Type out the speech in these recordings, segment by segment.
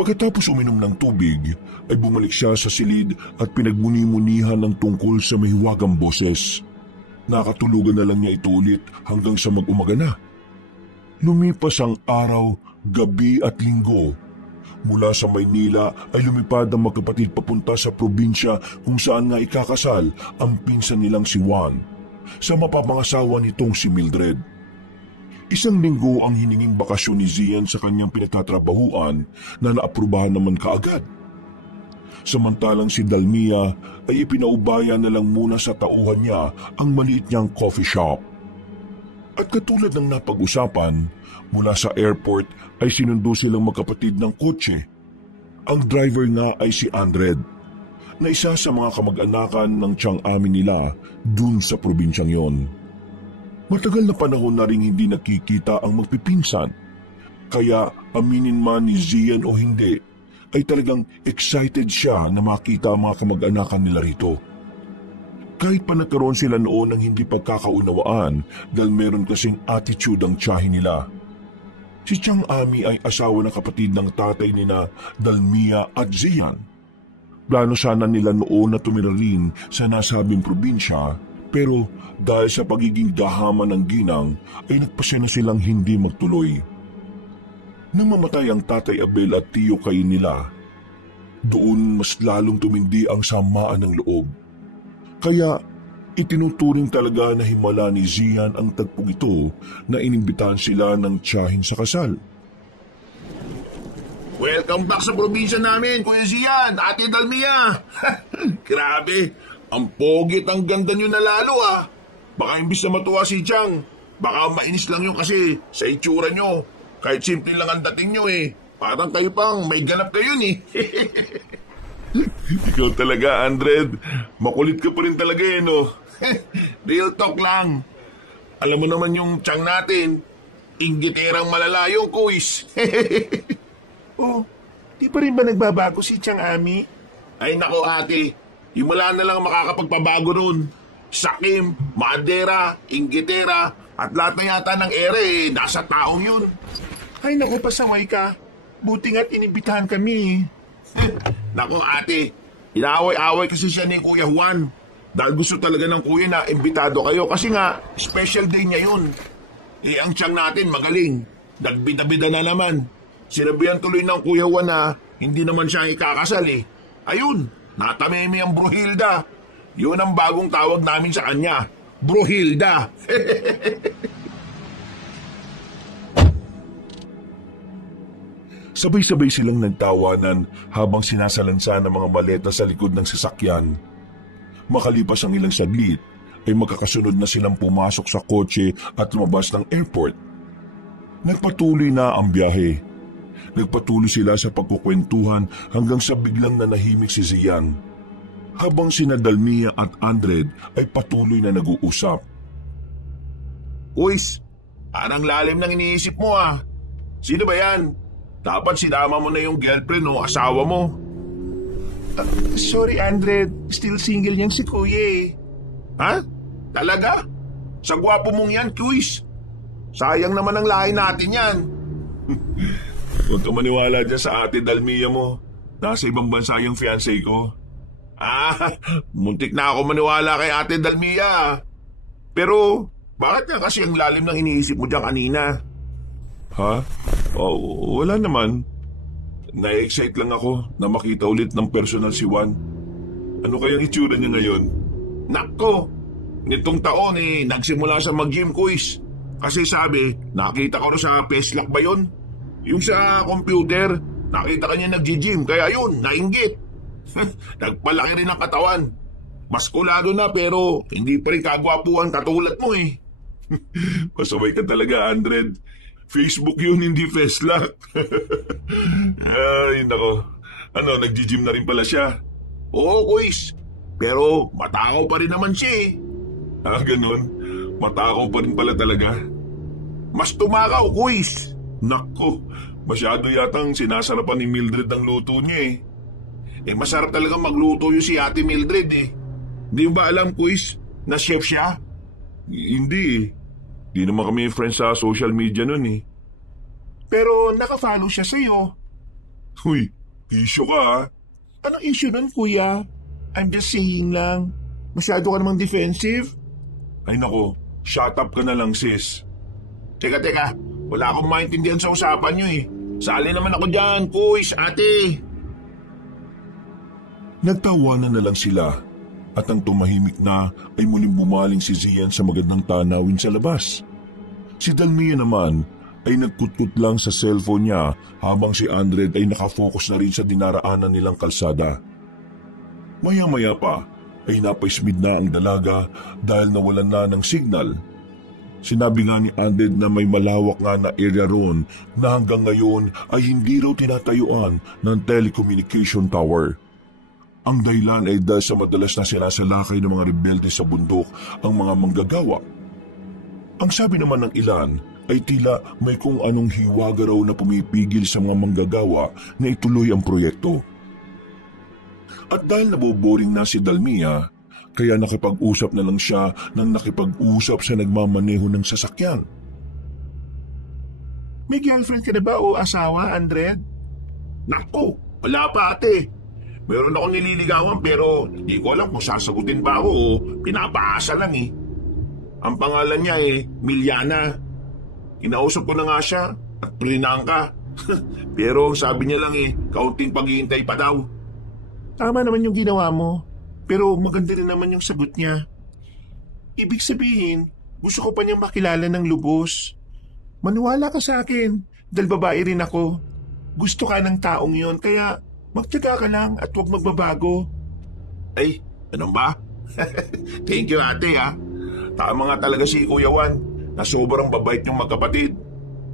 Pagkatapos uminom ng tubig, ay bumalik siya sa silid at pinagmuni-munihan ng tungkol sa mahiwagang boses. Nakatulugan na lang niya ito ulit hanggang sa mag-umaga na. Lumipas ang araw, gabi at linggo. Mula sa Maynila ay lumipad ang magkapatid papunta sa probinsya kung saan nga ikakasal ang pinsan nilang si Juan sa mapapangasawa nitong si Mildred. Isang linggo ang hininging bakasyon ni Zian sa kanyang pinagtatrabahuan na naaprubahan naman kaagad. Samantalang si Dalmia ay ipinaubaya na lang muna sa tauhan niya ang maliit niyang coffee shop. At katulad ng napag-usapan, mula sa airport ay sinundo silang magkapatid ng kotse. Ang driver nga ay si Andred, na isa sa mga kamag-anakan ng tiyang amin nila dun sa probinsyang yon. Matagal na panahon na rin hindi nakikita ang magpipinsan, kaya aminin man ni Zian o hindi, ay talagang excited siya na makita ang mga kamag-anakan nila rito. Kahit pa nagkaroon sila noon ng hindi pagkakaunawaan dahil meron kasing attitude ang tiyahin nila. Si Tiyang Ami ay asawa ng kapatid ng tatay nina Dalmia at Zian. Plano sana nila noon na tumira rin sa nasabing probinsya, pero dahil sa pagiging dahaman ng ginang ay nagpasya na silang hindi magtuloy. Nang mamatay ang tatay Abel at tiyo Cain nila, doon mas lalong tumindi ang samaan ng loob. Kaya itinuturing talaga na himala ni Zian ang tagpong ito na inimbitahan sila ng tiyahin sa kasal. Welcome back sa probinsya namin, Kuya Zian, Ate Dalmia. Grabe, ang pogit ang ganda nyo na lalo ah. Baka imbis na matuwa si Chang, baka mainis lang yun kasi sa itsura nyo. Kahit simple lang ang dating nyo eh. Parang kayo pang may ganap kayo eh. Ikaw talaga, Andred. Makulit ka pa rin talaga eh, no? Real talk lang. Alam mo naman yung Chang natin, inggiterang malalayo, kuis. Oh, di pa rin ba nagbabago si Tiyang Ami? Ay nako ate, himala na lang makakapagpabago nun. Sakim, madera, inggitera, at lahat na yata ng ere nasa taong yun. Ay naku, pasaway ka. Buti nga't inibitahan kami. Nako ate, inaaway-away kasi siya ni Kuya Juan. Dahil gusto talaga ng kuya na imbitado kayo kasi nga special day niya yun. Ang Tiyang natin magaling. Nagbida-bida na naman. Sinabihan tuloy ng Kuya Juan na hindi naman siya ikakasal eh. Ayun, natameme ang Bruhilda. Yun ang bagong tawag namin sa kanya. Bruhilda. Sabay-sabay silang nagtawanan habang sinasalansa ng mga maleta sa likod ng sasakyan. Makalipas ang ilang saglit, ay magkakasunod na silang pumasok sa kotse at lumabas ng airport. Nagpatuloy na ang biyahe. Nagpatuloy sila sa pagkukwentuhan hanggang sa biglang nanahimik si Zian. Habang sina Dalmia at Andred ay patuloy na nag-uusap. Uys, parang lalim ng iniisip mo ah. Sino ba yan? Dapat sinama mo na yung girlfriend o asawa mo. Sorry, Andred. Still single niyang si Kuya eh. Ha? Talaga? Sa gwapo mong yan, Kuis. Sayang naman ang lahi natin yan. Huwag ka maniwala dyan sa ate Dalmia mo. Nasa ibang bansa yung fiancé ko. Muntik na ako maniwala kay ate Dalmia. Pero, bakit nga kasi ang lalim ng iniisip mo dyan kanina? Ha? Oh, wala naman. Na-excite lang ako na makita ulit ng personal si Juan. Ano kayang itsura niya ngayon? Nako, nitong taon nagsimula sa mag-gym, Kuis. Kasi sabi, nakita ko rin sa Peslak ba yun? Yung sa computer, nakita ka niya nag-gym, kaya yun, nainggit. Nagpalaki rin ang katawan. Maskulado na pero hindi pa rin kagwapuan katulad mo eh. Pasaway ka talaga, Andred. Facebook yun, hindi Peslak. Ay, nako. Ano, nag-gym na rin pala siya? Oo, Kuis. Pero matakaw pa rin naman siya eh. Ganun. Matakaw pa rin pala talaga. Mas tumakaw, Kuis. Nako, masyado yatang sinasarapan ni Mildred ang luto niya eh. Masarap talaga magluto yung si Ate Mildred eh. Hindi mo ba alam, Kuis, na chef siya? Hindi eh. Di naman kami friends sa social media nun eh. Pero nakafollow siya sa'yo. Huy, issue ka ha? Anong issue nun, kuya? I'm just saying lang. Masyado ka namang defensive. Ay nako, shut up ka na lang sis. Teka, wala akong maintindihan sa usapan nyo eh. Sali naman ako dyan, kuys, ate. Nagtawanan na lang sila at ang tumahimik na ay muling bumaling si Zian sa magandang tanawin sa labas. Si Dalmia naman ay nagkutkut lang sa cellphone niya habang si Andred ay nakafocus na rin sa dinaraanan nilang kalsada. Maya-maya pa ay napaismid na ang dalaga dahil nawalan na ng signal. Sinabi nga ni Andred na may malawak nga na area roon na hanggang ngayon ay hindi raw tinatayuan ng telecommunication tower. Ang dahilan ay dahil sa madalas na sinasalakay ng mga rebelde sa bundok ang mga manggagawa. Ang sabi naman ng ilan ay tila may kung anong hiwaga raw na pumipigil sa mga manggagawa na ituloy ang proyekto. At dahil naboboring na si Dalmia, kaya nakipag-usap na lang siya nang nakipag-usap sa nagmamaneho ng sasakyan. May girlfriend ka na ba o asawa, Andred? Nako, wala pa ate. Meron akong nililigawan pero di ko alam kung sasagutin ba ako o pinapaasa lang eh. Ang pangalan niya Miliana. Kinausap ko na nga siya at prinangka. Pero sabi niya lang kaunting paghihintay pa daw. Tama naman yung ginawa mo. Pero maganda rin naman yung sagot niya. Ibig sabihin, gusto ko pa niyang makilala ng lubos. Maniwala ka sa akin, dahil babae rin ako. Gusto ka ng taong yon, kaya magtiyaga ka lang at huwag magbabago. Ay, ano ba? Thank you ate ha. Tama nga talaga si Kuya Juan na sobrang babait niyong magkapatid.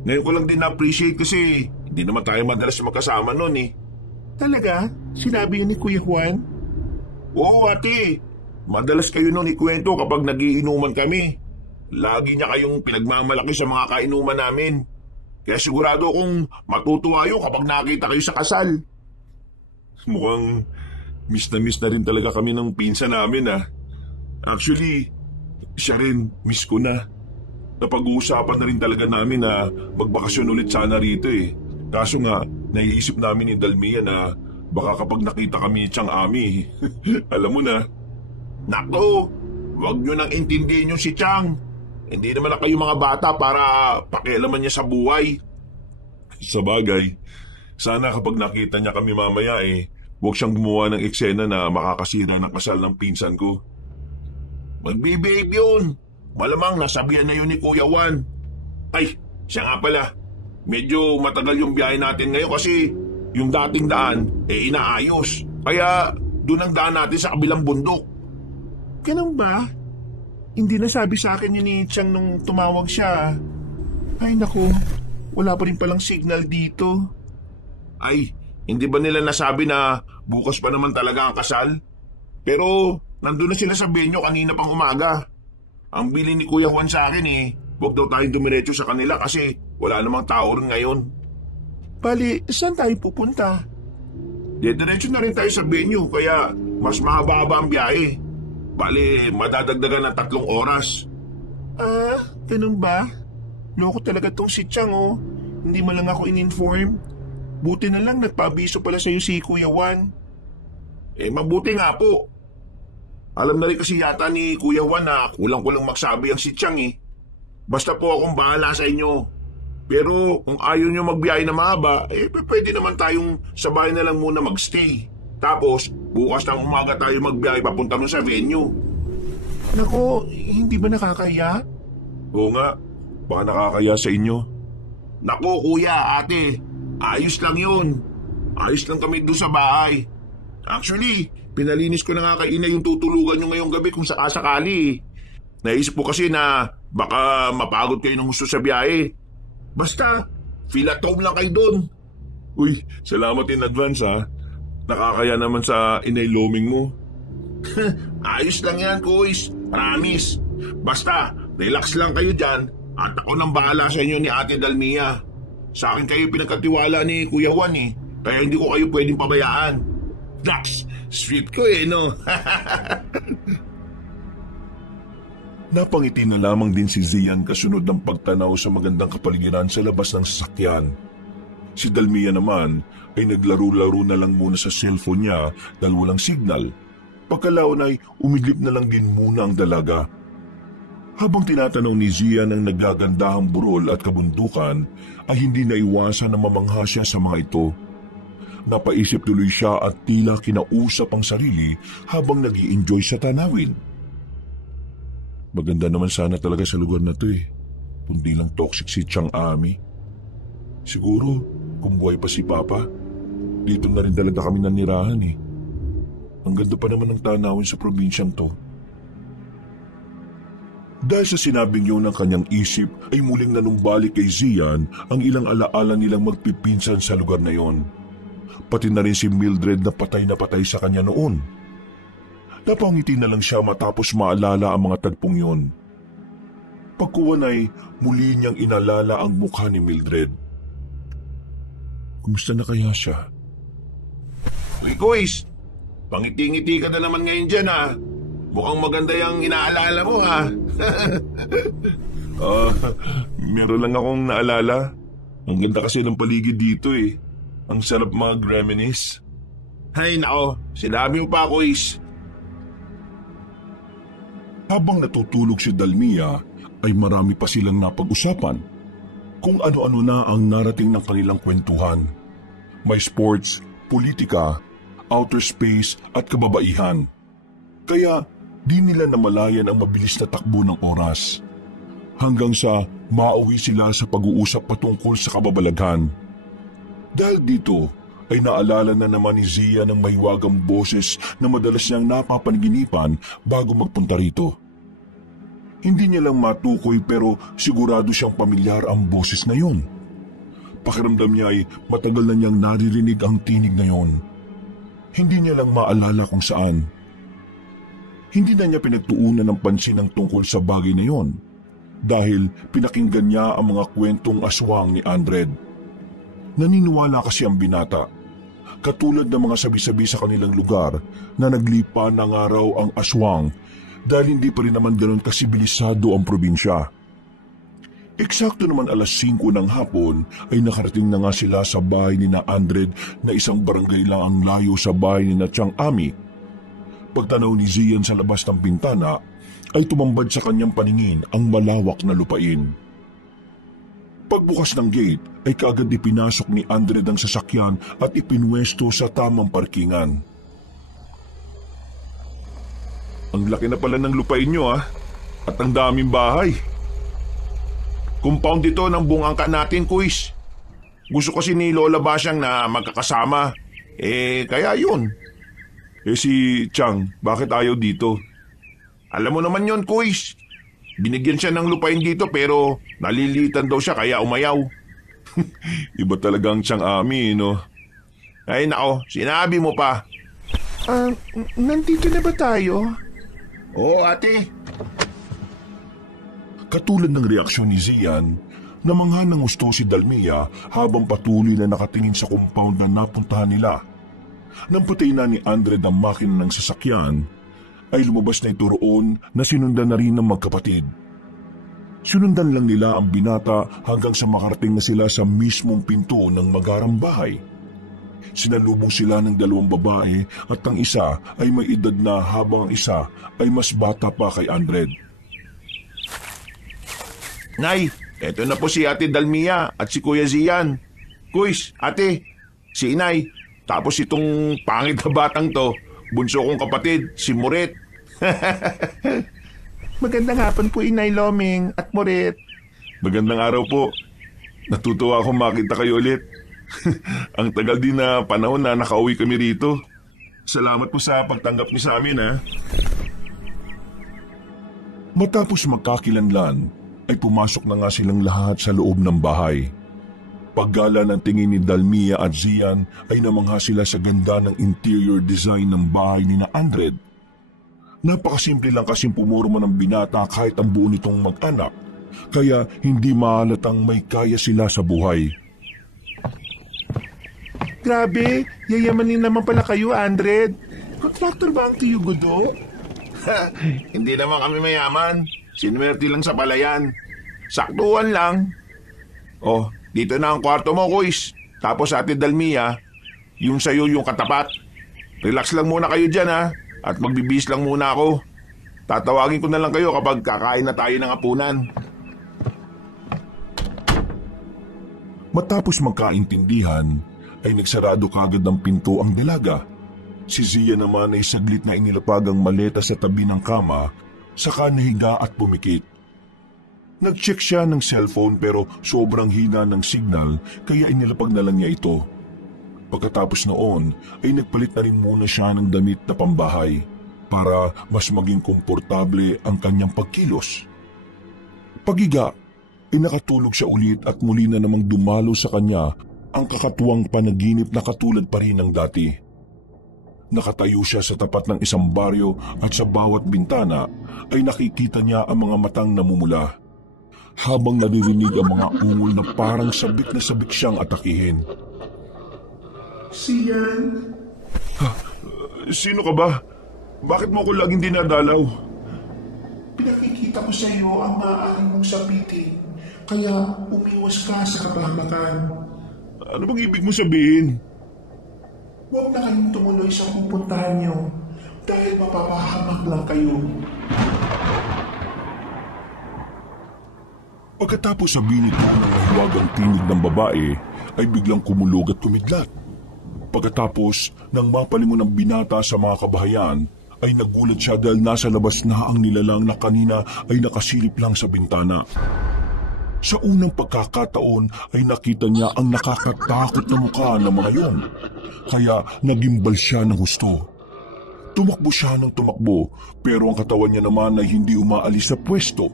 Ngayon ko lang din na-appreciate kasi hindi naman tayo madalas magkasama noon eh. Talaga? Sinabi yun ni Kuya Juan? Oo ate, madalas kayo noon ikwento kapag nagiinuman kami. Lagi niya kayong pinagmamalaki sa mga kainuman namin. Kaya sigurado akong matutuwa yun kapag nakita kayo sa kasal. Mukhang miss na rin talaga kami ng pinsan namin ah. Actually, siya rin miss ko na. Napag-uusapan na rin talaga namin na magbakasyon ulit sana rito eh. Kaso nga, naiisip namin ni Dalmia na baka kapag nakita kami Chang Ami, alam mo na. Nako, wag nyo nang intindihin yung si Chang. Hindi naman na kayo mga bata para pakialaman niya sa buhay. Sa bagay, sana kapag nakita niya kami mamaya huwag siyang gumawa ng eksena na makakasira ng kasal ng pinsan ko. Magbibihave yun. Malamang nasabihan na yun ni Kuya Juan. Ay, siya nga pala. Medyo matagal yung biyahe natin ngayon kasi yung dating daan inaayos. Kaya doon ang daan natin sa kabilang bundok. Ganun ba? Hindi nasabi sa akin yun ni Chang nung tumawag siya. Ay naku, wala pa rin palang signal dito. Ay, hindi ba nila nasabi na bukas pa naman talaga ang kasal? Pero nandun na sila sa venue kanina pang umaga. Ang bili ni Kuya Juan sa akin huwag daw tayong dumiretso sa kanila kasi wala namang tao rin ngayon. Bali, saan tayo pupunta? Diretso na rin tayo sa venue kaya mas mahaba-haba ang biyahe. Bali, madadagdagan ng 3 oras. Ah, ganun ba? Loko talaga tong si Chang Hindi man lang ako in-inform. Buti na lang nagpaabiso pala sa'yo si Kuya Juan. Mabuti nga po. Alam na rin kasi yata ni Kuya Juan na kulang-kulang magsabi ang si Chang Basta po akong bahala sa inyo. Pero kung ayaw nyo magbiyahe na mahaba, pwede naman tayong sa bahay na lang muna magstay. Tapos, bukas ng umaga tayo magbiyahe papunta nun sa venue. Nako, hindi ba nakakaya? Oo nga, baka nakakaya sa inyo. Nako kuya, ate, ayos lang yun. Ayos lang kami doon sa bahay. Actually, pinalinis ko na nga kay ina yung tutulugan nyo ngayong gabi kung sakasakali. Naisip ko kasi na baka mapagod kayo ng gusto sa biyahe. Basta, feel at home lang kayo doon. Uy, salamat in advance ha. Nakakaya naman sa inailoming mo. Ayos lang yan, kuys. Promise. Basta, relax lang kayo dyan at ako nang bahala sa inyo ni Ate Dalmia. Sa akin kayo pinagkatiwala ni Kuya Juan kaya hindi ko kayo pwedeng pabayaan. Dax, sweet ko no? Napangiti na lamang din si Zian kasunod ng pagtanaw sa magandang kapaligiran sa labas ng sasakyan. Si Dalmia naman ay naglaro-laro na lang muna sa cellphone niya dahil walang signal. Pagkalaon ay umidlip na lang din muna ang dalaga. Habang tinatanaw ni Zian ang nagagandahang burol at kabundukan, ay hindi naiwasan na mamangha siya sa mga ito. Napaisip tuloy siya at tila kinausap ang sarili habang nag-i-enjoy sa tanawin. Maganda naman sana talaga sa lugar na to eh. Kundi lang toxic si Chang Ami. Siguro, kung buhay pa si Papa, dito na rin talaga kami nanirahan eh. Ang ganda pa naman ng tanawin sa probinsyang to. Dahil sa sinabing yun ng kanyang isip ay muling nanumbalik kay Zian ang ilang alaala nilang magpipinsan sa lugar na yon. Pati na rin si Mildred na patay sa kanya noon. Napangiti na lang siya matapos maalala ang mga tagpong yon. Pagkuwan ay muli niyang inalala ang mukha ni Mildred. Kumusta na kaya siya? Uy, Kuis, pangiti-ngiti ka na naman ngayon dyan ha. Mukhang maganda yung inaalala mo ha. Meron lang akong naalala. Ang ganda kasi ng paligid dito eh. Ang sarap mag-reminisce. Ay nako, sinabi mo pa Kuis. Habang natutulog si Dalmia, ay marami pa silang napag-usapan. Kung ano-ano na ang narating ng kanilang kwentuhan. May sports, politika, outer space at kababaihan. Kaya di nila namalayan ang mabilis na takbo ng oras. Hanggang sa mauwi sila sa pag-uusap patungkol sa kababalaghan. Dahil dito ay naalala na naman ni Zia ng mahiwagang boses na madalas niyang napapanaginipan bago magpunta rito. Hindi niya lang matukoy pero sigurado siyang pamilyar ang boses na yon. Pakiramdam niya ay matagal na niyang naririnig ang tinig na yon. Hindi niya lang maalala kung saan. Hindi na niya pinagtuunan ng pansin ang tungkol sa bagay na yon dahil pinakinggan niya ang mga kwentong aswang ni Andred. Naniniwala kasi ang binata. Katulad ng mga sabi-sabi sa kanilang lugar na naglipa ng araw ang aswang dahil hindi pa rin naman ganoon kasibilisado ang probinsya. Eksakto naman 5:00 ng hapon ay nakarating na nga sila sa bahay ni na Andred na isang barangay lang ang layo sa bahay ni na Chang Ami. Pagtanaw ni Zian sa labas ng bintana ay tumambad sa kanyang paningin ang malawak na lupain. Pagbukas ng gate ay kaagad ipinasok ni Andred ang sasakyan at ipinwesto sa tamang parkingan. Ang laki na pala ng lupain nyo at ang daming bahay. Compound ito ng buong angka natin, Kuis. Gusto kasi ni Lola Basyang na magkakasama. Kaya yun. Si Chang, bakit ayaw dito? Alam mo naman yon, Kuis. Binigyan siya ng lupain dito pero nalilitan daw siya kaya umayaw. Iba talagang Chang Ami, no? Ay nako, sinabi mo pa. Nandito na ba tayo? Oo, ate. Katulad ng reaksyon ni Zian, namangha ng gusto si Dalmia habang patuloy na nakatingin sa compound na napuntahan nila. Nang patay na ni Andred ang makina ng sasakyan, ay lumabas na ito roon na sinundan na rin ng magkapatid. Sinundan lang nila ang binata hanggang sa makarating na sila sa mismong pinto ng magarang bahay. Sinalubong sila ng 2 babae at ang isa ay may edad na habang ang isa ay mas bata pa kay Andred. Nay, eto na po si Ate Dalmia at si Kuya Zian. Kuis, ate, si Inay, tapos itong pangit na batang to, bunso kong kapatid, si Moret. Magandang hapon po, Inay Loming at Moret. Magandang araw po. Natutuwa akong makita kayo ulit. Ang tagal din na panahon na nakauwi kami rito. Salamat po sa pagtanggap niyo sa amin, Matapos magkakilanlan, ay pumasok na nga silang lahat sa loob ng bahay. Paggala ng tingin ni Dalmia at Zian ay namangha sila sa ganda ng interior design ng bahay ni na Andred. Napakasimple lang kasing pumurma ng binata kahit ang buo nitong mag-anak, kaya hindi mahalatang may kaya sila sa buhay. Grabe, yayamanin naman pala kayo, Andred. Contractor ba ang Tiyo Gudo? Hindi naman kami mayaman. Sinuwerte lang sa palayan. Saktuhan lang. Oh, dito na ang kwarto mo, Kuis. Tapos Ate Dalmia, yung sa'yo yung katapat. Relax lang muna kayo dyan ha, at magbibihis lang muna ako. Tatawagin ko na lang kayo kapag kakain na tayo ng hapunan. Matapos magkaintindihan, ay nagsarado kagad ng pinto ang dalaga. Si Zia naman ay saglit na inilapag ang maleta sa tabi ng kama, saka nahiga at pumikit. Nag-check siya ng cellphone pero sobrang hina ng signal kaya inilapag na lang niya ito. Pagkatapos noon ay nagpalit na rin muna siya ng damit na pambahay para mas maging komportable ang kanyang pagkilos. Pagiga, ay nakatulog siya ulit at muli na namang dumalo sa kanya ang kakatuwang panaginip na katulad pa rin ng dati. Nakatayo siya sa tapat ng isang baryo at sa bawat bintana ay nakikita niya ang mga matang namumula. Habang naririnig ang mga ungol na parang sabik na sabik siyang atakihin. Siyan? Sino ka ba? Bakit mo ako laging dinadalaw? Pinakikita ko sa iyo ang maaari mong sapitin, kaya umiwas ka sa kapahamakan. Ano bang ibig mo sabihin? Huwag na kayong tumuloy sa pupuntahan niyo dahil mapapahamak lang kayo. Pagkatapos sabihin ito ng mahiwagang tinig ng babae, ay biglang kumulog at kumidlat. Pagkatapos nang mapalingon ng binata sa mga kabahayan, ay nagulat siya dahil nasa labas na ang nilalang na kanina ay nakasilip lang sa bintana. Sa unang pagkakataon ay nakita niya ang nakakatakot na mukha ng mga yon, kaya nagimbal siya ng husto. Tumakbo siya ng tumakbo pero ang katawan niya naman ay hindi umaalis sa pwesto.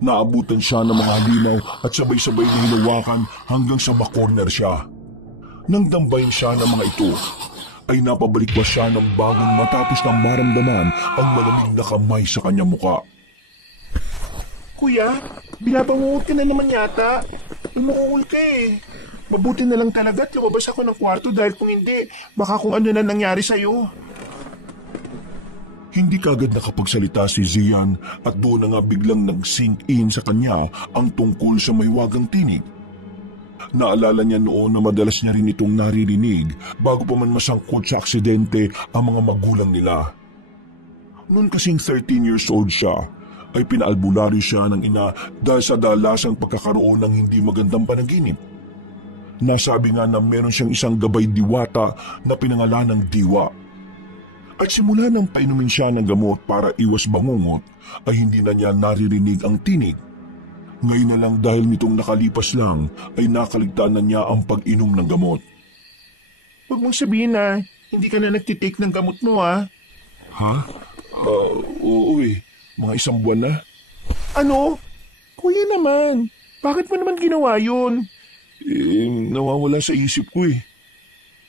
Naabutan siya ng mga halimaw at sabay-sabay na hinawakan hanggang sa makorner siya. Nang dambayin siya ng mga ito, ay napabalikwas siya ng bagong matapos nang maramdaman ang malamig na kamay sa kanyang muka. Kuya, binabangungot ka na naman yata. Umuungol ka eh. Mabuti na lang talaga at lumabas ako ng kwarto dahil kung hindi, baka kung ano na nangyari sa'yo. Hindi kagad nakapagsalita si Zian at doon na nga biglang nag-sink in sa kanya ang tungkol sa mahiwagang tinig. Naalala niya noon na madalas niya rin itong naririnig bago pa man masangkot sa aksidente ang mga magulang nila. Noon kasing 13 years old siya, ay pinaalbularyo siya ng ina dahil sa dalasang pagkakaroon ng hindi magandang panaginip. Nasabi nga na meron siyang isang gabay diwata na pinangalan ng Diwa. At simula nang painumin siya ng gamot para iwas bangungot, ay hindi na niya naririnig ang tinig. Ngayon na lang dahil nitong nakalipas lang ay nakaligtaan na niya ang pag-inom ng gamot. Huwag mong sabihin na hindi ka na nagtitake ng gamot mo ha. Ha? Oo eh. Mga isang buwan na. Ano? Kuya naman, bakit mo naman ginawa yun? Nawawala sa isip ko eh.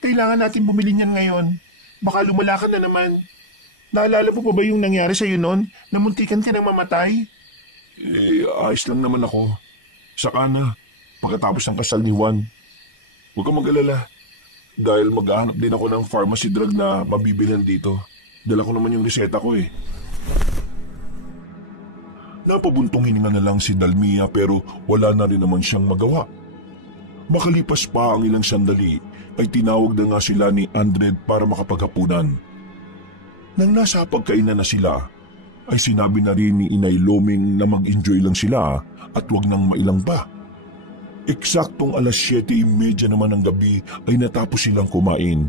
Kailangan natin bumili niyan ngayon. Baka lumala ka na naman. Naalala mo pa ba yung nangyari sa'yo noon? Namuntikan ka ng mamatay? Ayos lang naman ako. Saka na, pagkatapos ng kasal ni Juan. Huwag kang mag-alala. Dahil maghahanap din ako ng pharmacy drug na mabibilan dito. Dala ko naman yung reseta ko eh. Napabuntong hininga na lang si Dalmia pero wala na rin naman siyang magawa. Makalipas pa ang ilang sandali ay tinawag na nga sila ni Andred para makapaghapunan. Nang nasa pagkainan na sila, ay sinabi na rin ni Inay Loming na mag-enjoy lang sila at wag nang mailang pa. Eksaktong alas 7:30 naman ng gabi ay natapos silang kumain.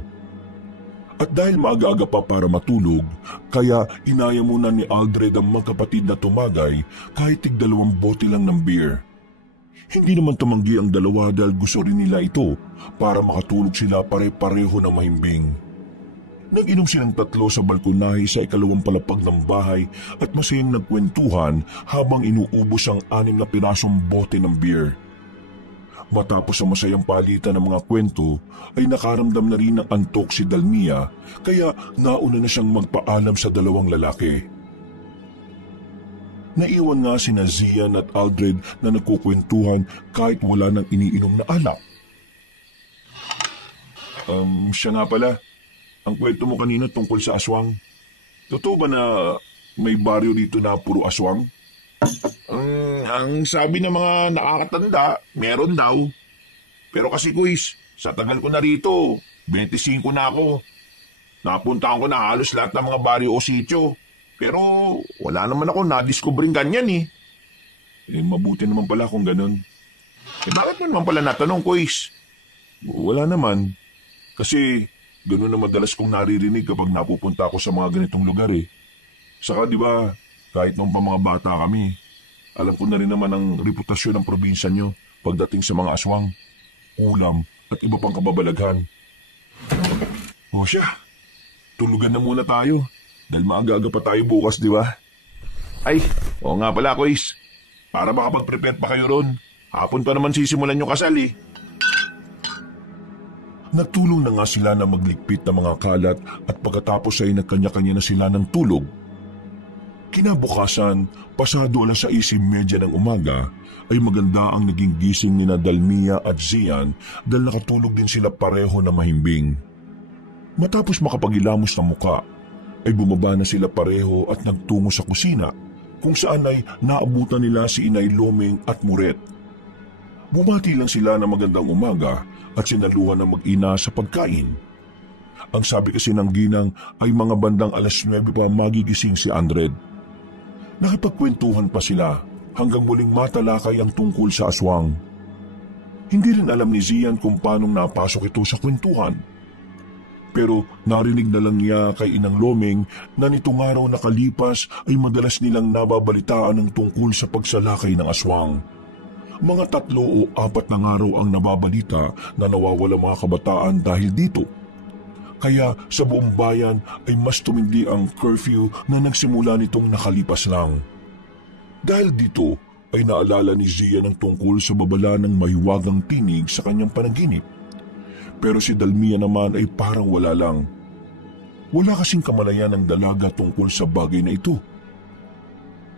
At dahil maaga pa para matulog, kaya inaya muna ni Aldred ang magkapatid na tumagay kahit tig-2 bote lang ng beer. Hindi naman tumanggi ang dalawa dahil gusto rin nila ito para makatulog sila pare-pareho ng mahimbing. Nag-inom silang 3 sa balkonahe sa ikalawang palapag ng bahay at masayang nagkwentuhan habang inuubos ang 6 na pirasong bote ng beer. Matapos ang masayang palitan ng mga kwento, ay nakaramdam na rin ng antok si Dalmia kaya nauna na siyang magpaalam sa 2 lalaki. Naiwan nga sina Zian at Aldred na nagkukwentuhan kahit wala nang iniinom na alak. Siya nga pala, ang kwento mo kanina tungkol sa aswang. Totoo ba na may baryo dito na puro aswang? Ang sabi ng mga nakakatanda, meron daw. Pero kasi kuis, Sa tagal ko na rito, 25 na ako. Napuntahan ko na halos lahat ng mga baryo o sityo. Pero wala naman ako na-discovering ganyan eh. Mabuti naman pala kung ganun. Bakit mo naman pala natanong, Kuis? Wala naman. Kasi ganun na madalas kong naririnig kapag napupunta ako sa mga ganitong lugar eh. Saka di ba, kahit nung pa mga bata kami, alam ko na rin naman ang reputasyon ng probinsya nyo pagdating sa mga aswang, ulam at iba pang kababalaghan. O siya, tulugan na muna tayo dahil maaga-aga pa tayo bukas, di ba? Ay, oo nga pala, Kuis. Para makapag-prepare pa kayo ron. Hapon pa naman sisimulan yung kasal eh. Nagtulong na nga sila na magligpit ng mga kalat at pagkatapos ay nagkanya-kanya na sila ng tulog. Kinabukasan, pasado alas 6:30 ng umaga, ay maganda ang naging gising ni Dalmia at Zian dahil nakatulog din sila pareho na mahimbing. Matapos makapagilamos ng muka, ay bumaba na sila pareho at nagtungo sa kusina kung saan ay naabutan nila si Inay Loming at Muret. Bumati lang sila na magandang umaga at sinaluhan ng mag-ina sa pagkain. Ang sabi kasi ng ginang ay mga bandang alas 9 pa magigising si Andred. Nakipagkwentuhan pa sila hanggang muling matalakay ang tungkol sa aswang. Hindi rin alam ni Zian kung paanong napasok ito sa kwentuhan. Pero narinig na lang niya kay Inang Loming na nitong araw na kalipas ay madalas nilang nababalitaan ng tungkol sa pagsalakay ng aswang. Mga 3 o 4 na araw ang nababalita na nawawala mga kabataan dahil dito. Kaya sa buong bayan ay mas tumindi ang curfew na nagsimula nitong nakalipas lang. Dahil dito ay naalala ni Zia ng tungkol sa babala ng mahiwagang tinig sa kanyang panaginip. Pero si Dalmia naman ay parang wala lang. Wala kasing kamalayan ng dalaga tungkol sa bagay na ito.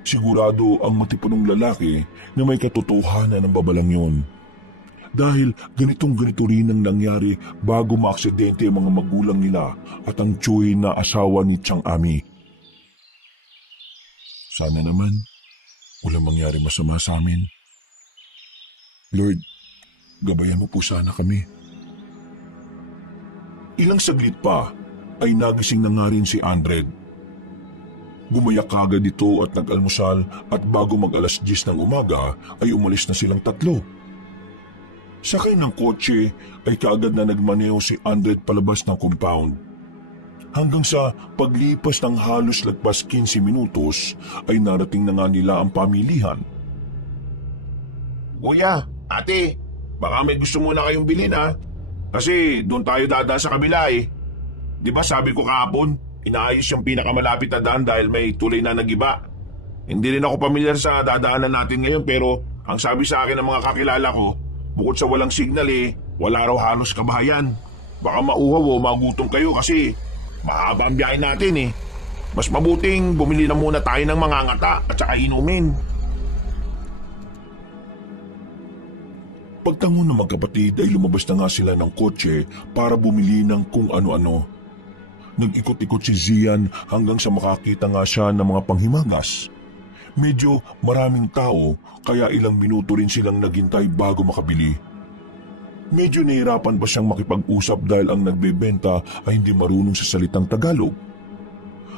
Sigurado ang matipunong lalaki na may katotohanan ng babalang yon. Dahil ganito rin ang nangyari bago maaksidente ang mga magulang nila at ang tsuy na asawa ni Chang Ami. Sana naman, walang mangyari masama sa amin. Lord, gabayan mo po sana kami. Ilang saglit pa ay nagising na nga rin si Andred. Gumayak kagad ito at nag-almusal at bago mag-alas 10 ng umaga ay umalis na silang 3. Sakay ng kotse ay kaagad na nagmaneho si Andred palabas ng compound. Hanggang sa paglipas ng halos lagpas 15 minutos ay narating na nga nila ang pamilihan. Kuya, ate, baka may gusto muna kayong bilhin ha. Kasi doon tayo dadaan sa kabila eh. Di ba sabi ko kahapon, inaayos yung pinakamalapit na daan dahil may tulay na nagiba. Hindi rin ako pamilyar sa dadaanan natin ngayon pero ang sabi sa akin ng mga kakilala ko, bukod sa walang signal wala raw halos kabahayan. Baka mauhaw o magutom kayo kasi mahaba ang biyahe natin eh. Mas mabuting bumili na muna tayo ng mga ngata at saka inumin. Pagtangon ng magkapatid ay lumabas na nga sila ng kotse para bumili ng kung ano-ano. Nag-ikot-ikot si Zian hanggang sa makakita nga siya ng mga panghimagas. Medyo maraming tao kaya ilang minuto rin silang naghintay bago makabili. Medyo nahirapan pa siyang makipag-usap dahil ang nagbebenta ay hindi marunong sa salitang Tagalog.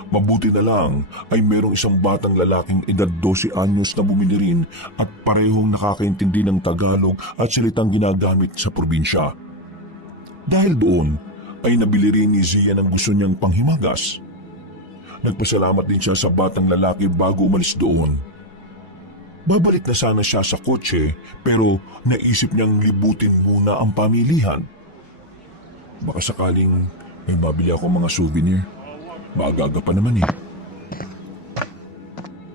Mabuti na lang ay merong isang batang lalaking edad 12 anyos na bumili rin at parehong nakakaintindi ng Tagalog at salitang ginagamit sa probinsya. Dahil doon ay nabili rin ni Zia ng gusto niyang panghimagas. Nagpasalamat din siya sa batang lalaki bago umalis doon. Babalik na sana siya sa kotse pero naisip niyang libutin muna ang pamilihan. Baka sakaling may mabili ako mga souvenir. Maaga-aga pa naman eh.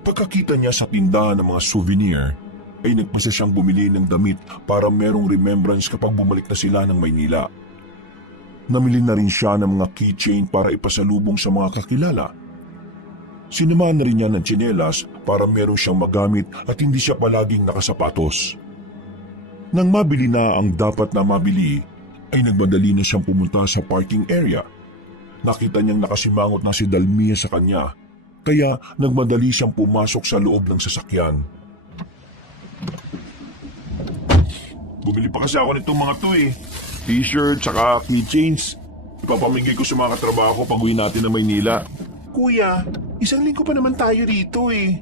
Pagkakita niya sa tindahan ng mga souvenir, ay nagpasa siyang bumili ng damit para merong remembrance kapag bumalik na sila ng Maynila. Namili na rin siya ng mga keychain para ipasalubong sa mga kakilala. Sinamahan na rin niya ng tsinelas para meron siyang magamit at hindi siya palaging nakasapatos. Nang mabili na ang dapat na mabili, ay nagmadali na siyang pumunta sa parking area. Nakita niyang nakasimangot na si Dalmia sa kanya, kaya nagmadali siyang pumasok sa loob ng sasakyan. Bumili pa kasi ako nitong mga to eh. t-shirt, saka keychains. Ipapamigay ko sa mga katrabaho pag uwi natin ng Maynila. Kuya, isang linggo pa naman tayo rito eh.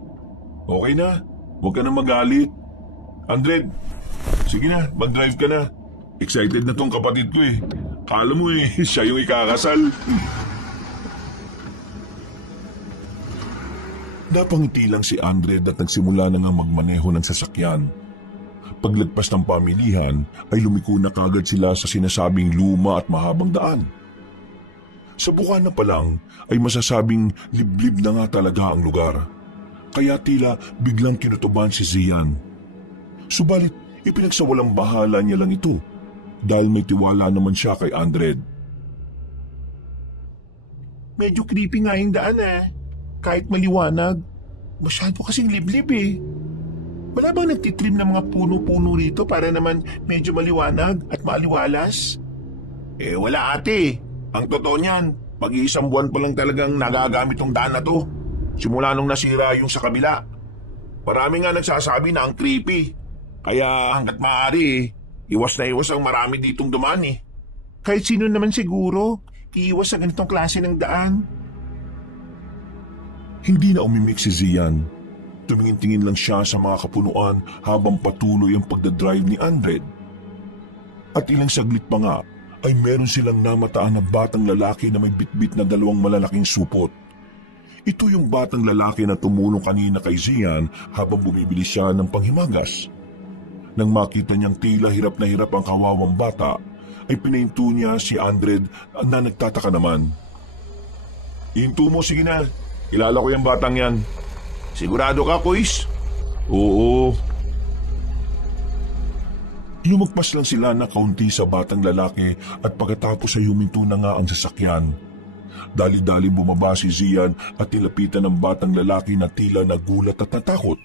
Okay na, huwag ka na magalit. Andred, sige na, mag-drive ka na. Excited na tong kapatid ko eh. Kala mo eh, siya yung ikakasal. Napangiti lang si Andred at nagsimula na nga magmaneho ng sasakyan. Paglagpas ng pamilihan ay lumiko na kagad sila sa sinasabing luma at mahabang daan. Sa Bukana pa lang ay masasabing liblib na nga talaga ang lugar. Kaya tila biglang kinutuban si Zian. Subalit ipinagsawalang bahala niya lang ito dahil may tiwala naman siya kay Andred. Medyo creepy nga yung daan eh. Kahit maliwanag, masyado kasing liblib eh. Wala bang nagtitrim ng mga puno-puno rito para naman medyo maliwanag at maaliwalas? Wala ate. Ang totoo niyan, mag-iisang buwan pa lang talagang nagagamit tong daan na to. Simula nung nasira yung sa kabila. Marami nga nagsasabi na ang creepy. Kaya hanggat maaari, iwas na iwas ang marami ditong dumaan eh. Kahit sino naman siguro, iiwas sa ganitong klase ng daan. Hindi na umimik si Zian. Tumingin-tingin lang siya sa mga kapunuan habang patuloy ang pagdadrive ni Andred. At ilang saglit pa nga ay meron silang namataan na batang lalaki na may bitbit na 2 malalaking supot. Ito yung batang lalaki na tumulong kanina kay Zian habang bumibili siya ng panghimagas. Nang makita niyang tila hirap na hirap ang kawawang bata, ay pinahinto niya si Andred na nagtataka naman. Hinto mo, sige na. Kilala ko yung batang yan. Sigurado ka, Kuis? Oo. Lumagpas lang sila na kaunti sa batang lalaki at pagkatapos ay huminto na nga ang sasakyan. Dali-dali bumaba si Zian at nilapitan ng batang lalaki na tila nagulat at natakot.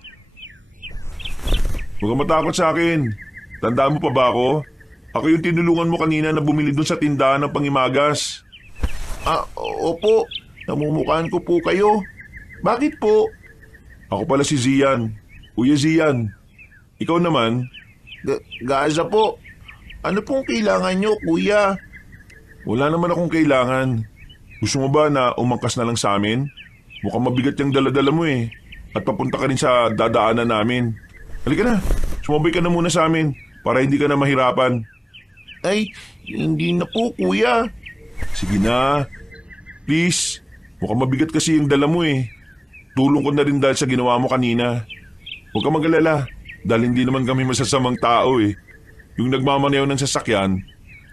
Huwag kang matakot sa akin. Tandaan mo pa ba ako? Ako yung tinulungan mo kanina na bumili dun sa tindahan ng pangimagas. Opo. Namumukhaan ko po kayo. Bakit po? Ako pala si Zian. Kuya Zian. Ikaw naman? Gaza po. Ano pong kailangan nyo, kuya? Wala naman akong kailangan. Gusto mo ba na umangkas na lang sa amin? Mukhang mabigat yung dala-dala mo eh. At papunta ka rin sa dadaanan namin. Halika na, sumabay ka na muna sa amin para hindi ka na mahirapan. Ay, hindi na po, kuya. Sige na. Please, mukhang mabigat kasi yung dala mo eh. Tulong ko na rin dahil sa ginawa mo kanina. Huwag kang mag-alala dahil hindi naman kami masasamang tao eh. Yung nagmamaneho ng sasakyan,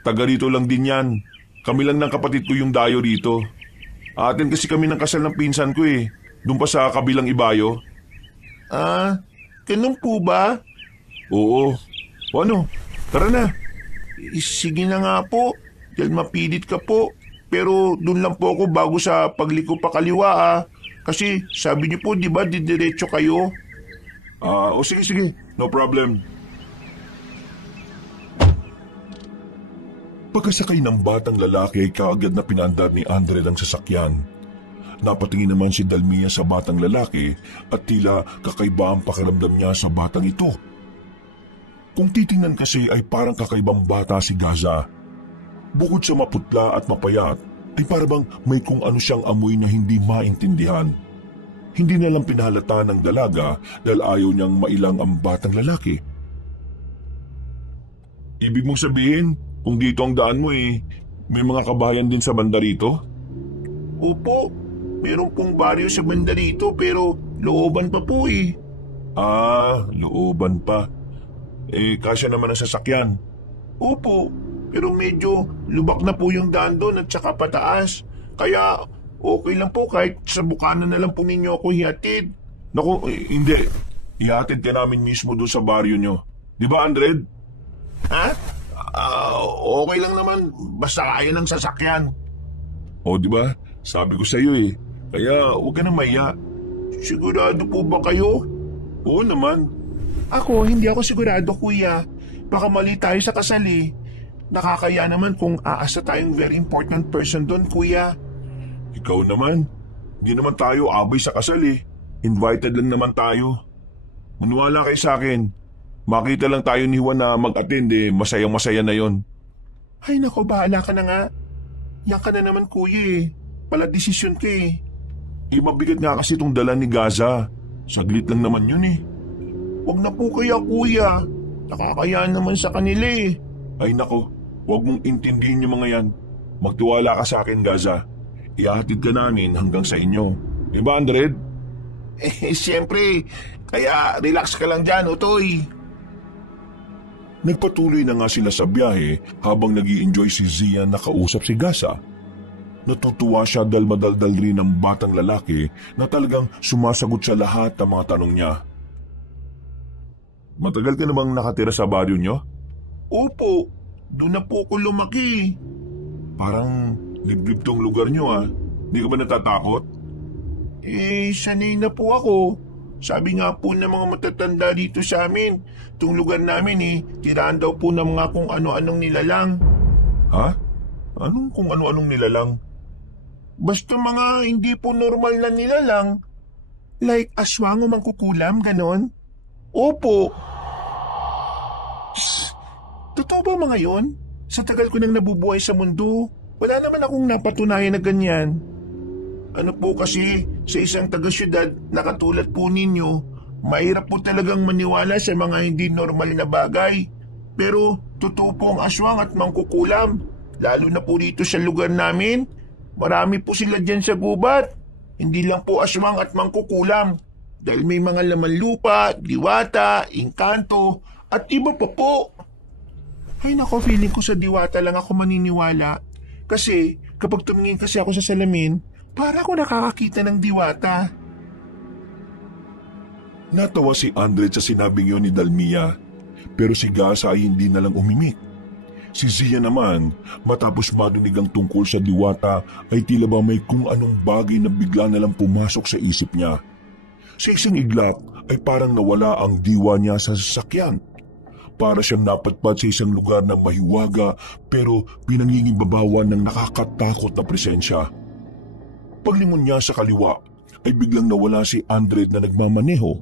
taga rito lang din yan. Kami lang ng kapatid ko yung dayo rito. Atin kasi kami ng kasal ng pinsan ko eh. Doon pa sa kabilang ibayo. Ganun po ba? Oo. O ano, tara na. Sige na nga po. Dahil mapilit ka po. Pero doon lang po ako bago sa pagliko pa kaliwa. Kasi sabi niyo po, di ba, didiretso kayo? O sige, no problem. Pagkasakay ng batang lalaki ay kaagad na pinandar ni Andred ang sasakyan. Napatingin naman si Dalmia sa batang lalaki at tila kakaiba ang pakiramdam niya sa batang ito. Kung titingnan kasi ay parang kakaibang bata si Gaza. Bukod sa maputla at mapayat, ay parang may kung ano siyang amoy na hindi maintindihan. Hindi na lang pinahalata ng dalaga dahil ayaw niyang mailang ang batang lalaki. Ibig mong sabihin, kung dito ang daan mo may mga kabayan din sa banda rito? Opo, meron pong baryo sa banda rito pero looban pa po eh. Looban pa. Kasya naman ang sasakyan. Opo, pero medyo lubak na po yung daan doon at saka pataas. Kaya okay lang po kahit sa Bukana na lang po ninyo ako hihatid. Naku, hindi. Ihatid ka namin mismo doon sa baryo nyo. Di ba, Andred? Okay lang naman. Basta kaya ng sasakyan. O, di ba? Sabi ko sa iyo Kaya huwag ka na maya. Sigurado po ba kayo? Oo naman. Ako, hindi ako sigurado, kuya. Baka mali tayo sa kasal eh. Nakakaya naman kung aasa tayong very important person doon, kuya. Ikaw naman. Hindi naman tayo abay sa kasal eh. Invited lang naman tayo. Maniwala kayo sa akin. Makita lang tayo ni Juan na mag-attend masayang-masaya na yon. Ay nako, bahala ka na nga. Yan ka na naman kuya eh. Pala desisyon ka eh. Mabigat nga kasi itong dala ni Gaza. Saglit lang naman yun eh. Huwag na po kaya kuya. Nakakayaan naman sa kanila eh. Ay nako, huwag mong intindihin yung mga yan. Magtiwala ka sa akin, Gaza. Ihahatid ka namin hanggang sa inyo. Diba, Andred? Siyempre. Kaya relax ka lang dyan, Utoy. Nagpatuloy na nga sila sa biyahe habang nag-i-enjoy si Zian na kausap si Gaza. Natutuwa siya dahil madaldal rin ang batang lalaki na talagang sumasagot sa lahat ng mga tanong niya. Matagal ka na bang nakatira sa baryo niyo? Opo, doon na po ako lumaki. Parang liblib tong lugar niyo ah. Hindi ka ba natatakot? Sanay na po ako. Sabi nga po ng mga matatanda dito sa amin, itong lugar namin tirahan daw po ng mga kung ano-anong nilalang. Ha? Anong kung ano-anong nilalang? Basta mga hindi po normal na nilalang. Like aswang o mangkukulam, ganon? Opo. Shh! Totoo ba mga yon? Sa tagal ko nang nabubuhay sa mundo, wala naman akong napatunayan na ganyan. Ano po kasi, sa isang taga-syudad na katulad po ninyo, mahirap po talagang maniwala sa mga hindi normal na bagay. Pero totoo po ang aswang at mangkukulam. Lalo na po dito sa lugar namin, marami po sila dyan sa gubat. Hindi lang po aswang at mangkukulam. Dahil may mga laman lupa, diwata, engkanto, at iba pa po. Ay nako, feeling ko sa diwata lang ako maniniwala. Kasi kapag tumingin kasi ako sa salamin, para ako nakakakita ng diwata. Natawa si Andred sa sinabing yon ni Dalmia, pero si Gaza ay hindi na lang umimik. Si Zia naman, matapos marinig ang tungkol sa diwata, ay tila ba may kung anong bagay na bigla na lang pumasok sa isip niya. Sa isang iglap ay parang nawala ang diwa niya sa sasakyan. Para siyang napatpat sa isang lugar na mahiwaga pero pinangingibabawan ng nakakatakot na presensya. Paglingon niya sa kaliwa ay biglang nawala si Andred na nagmamaneho.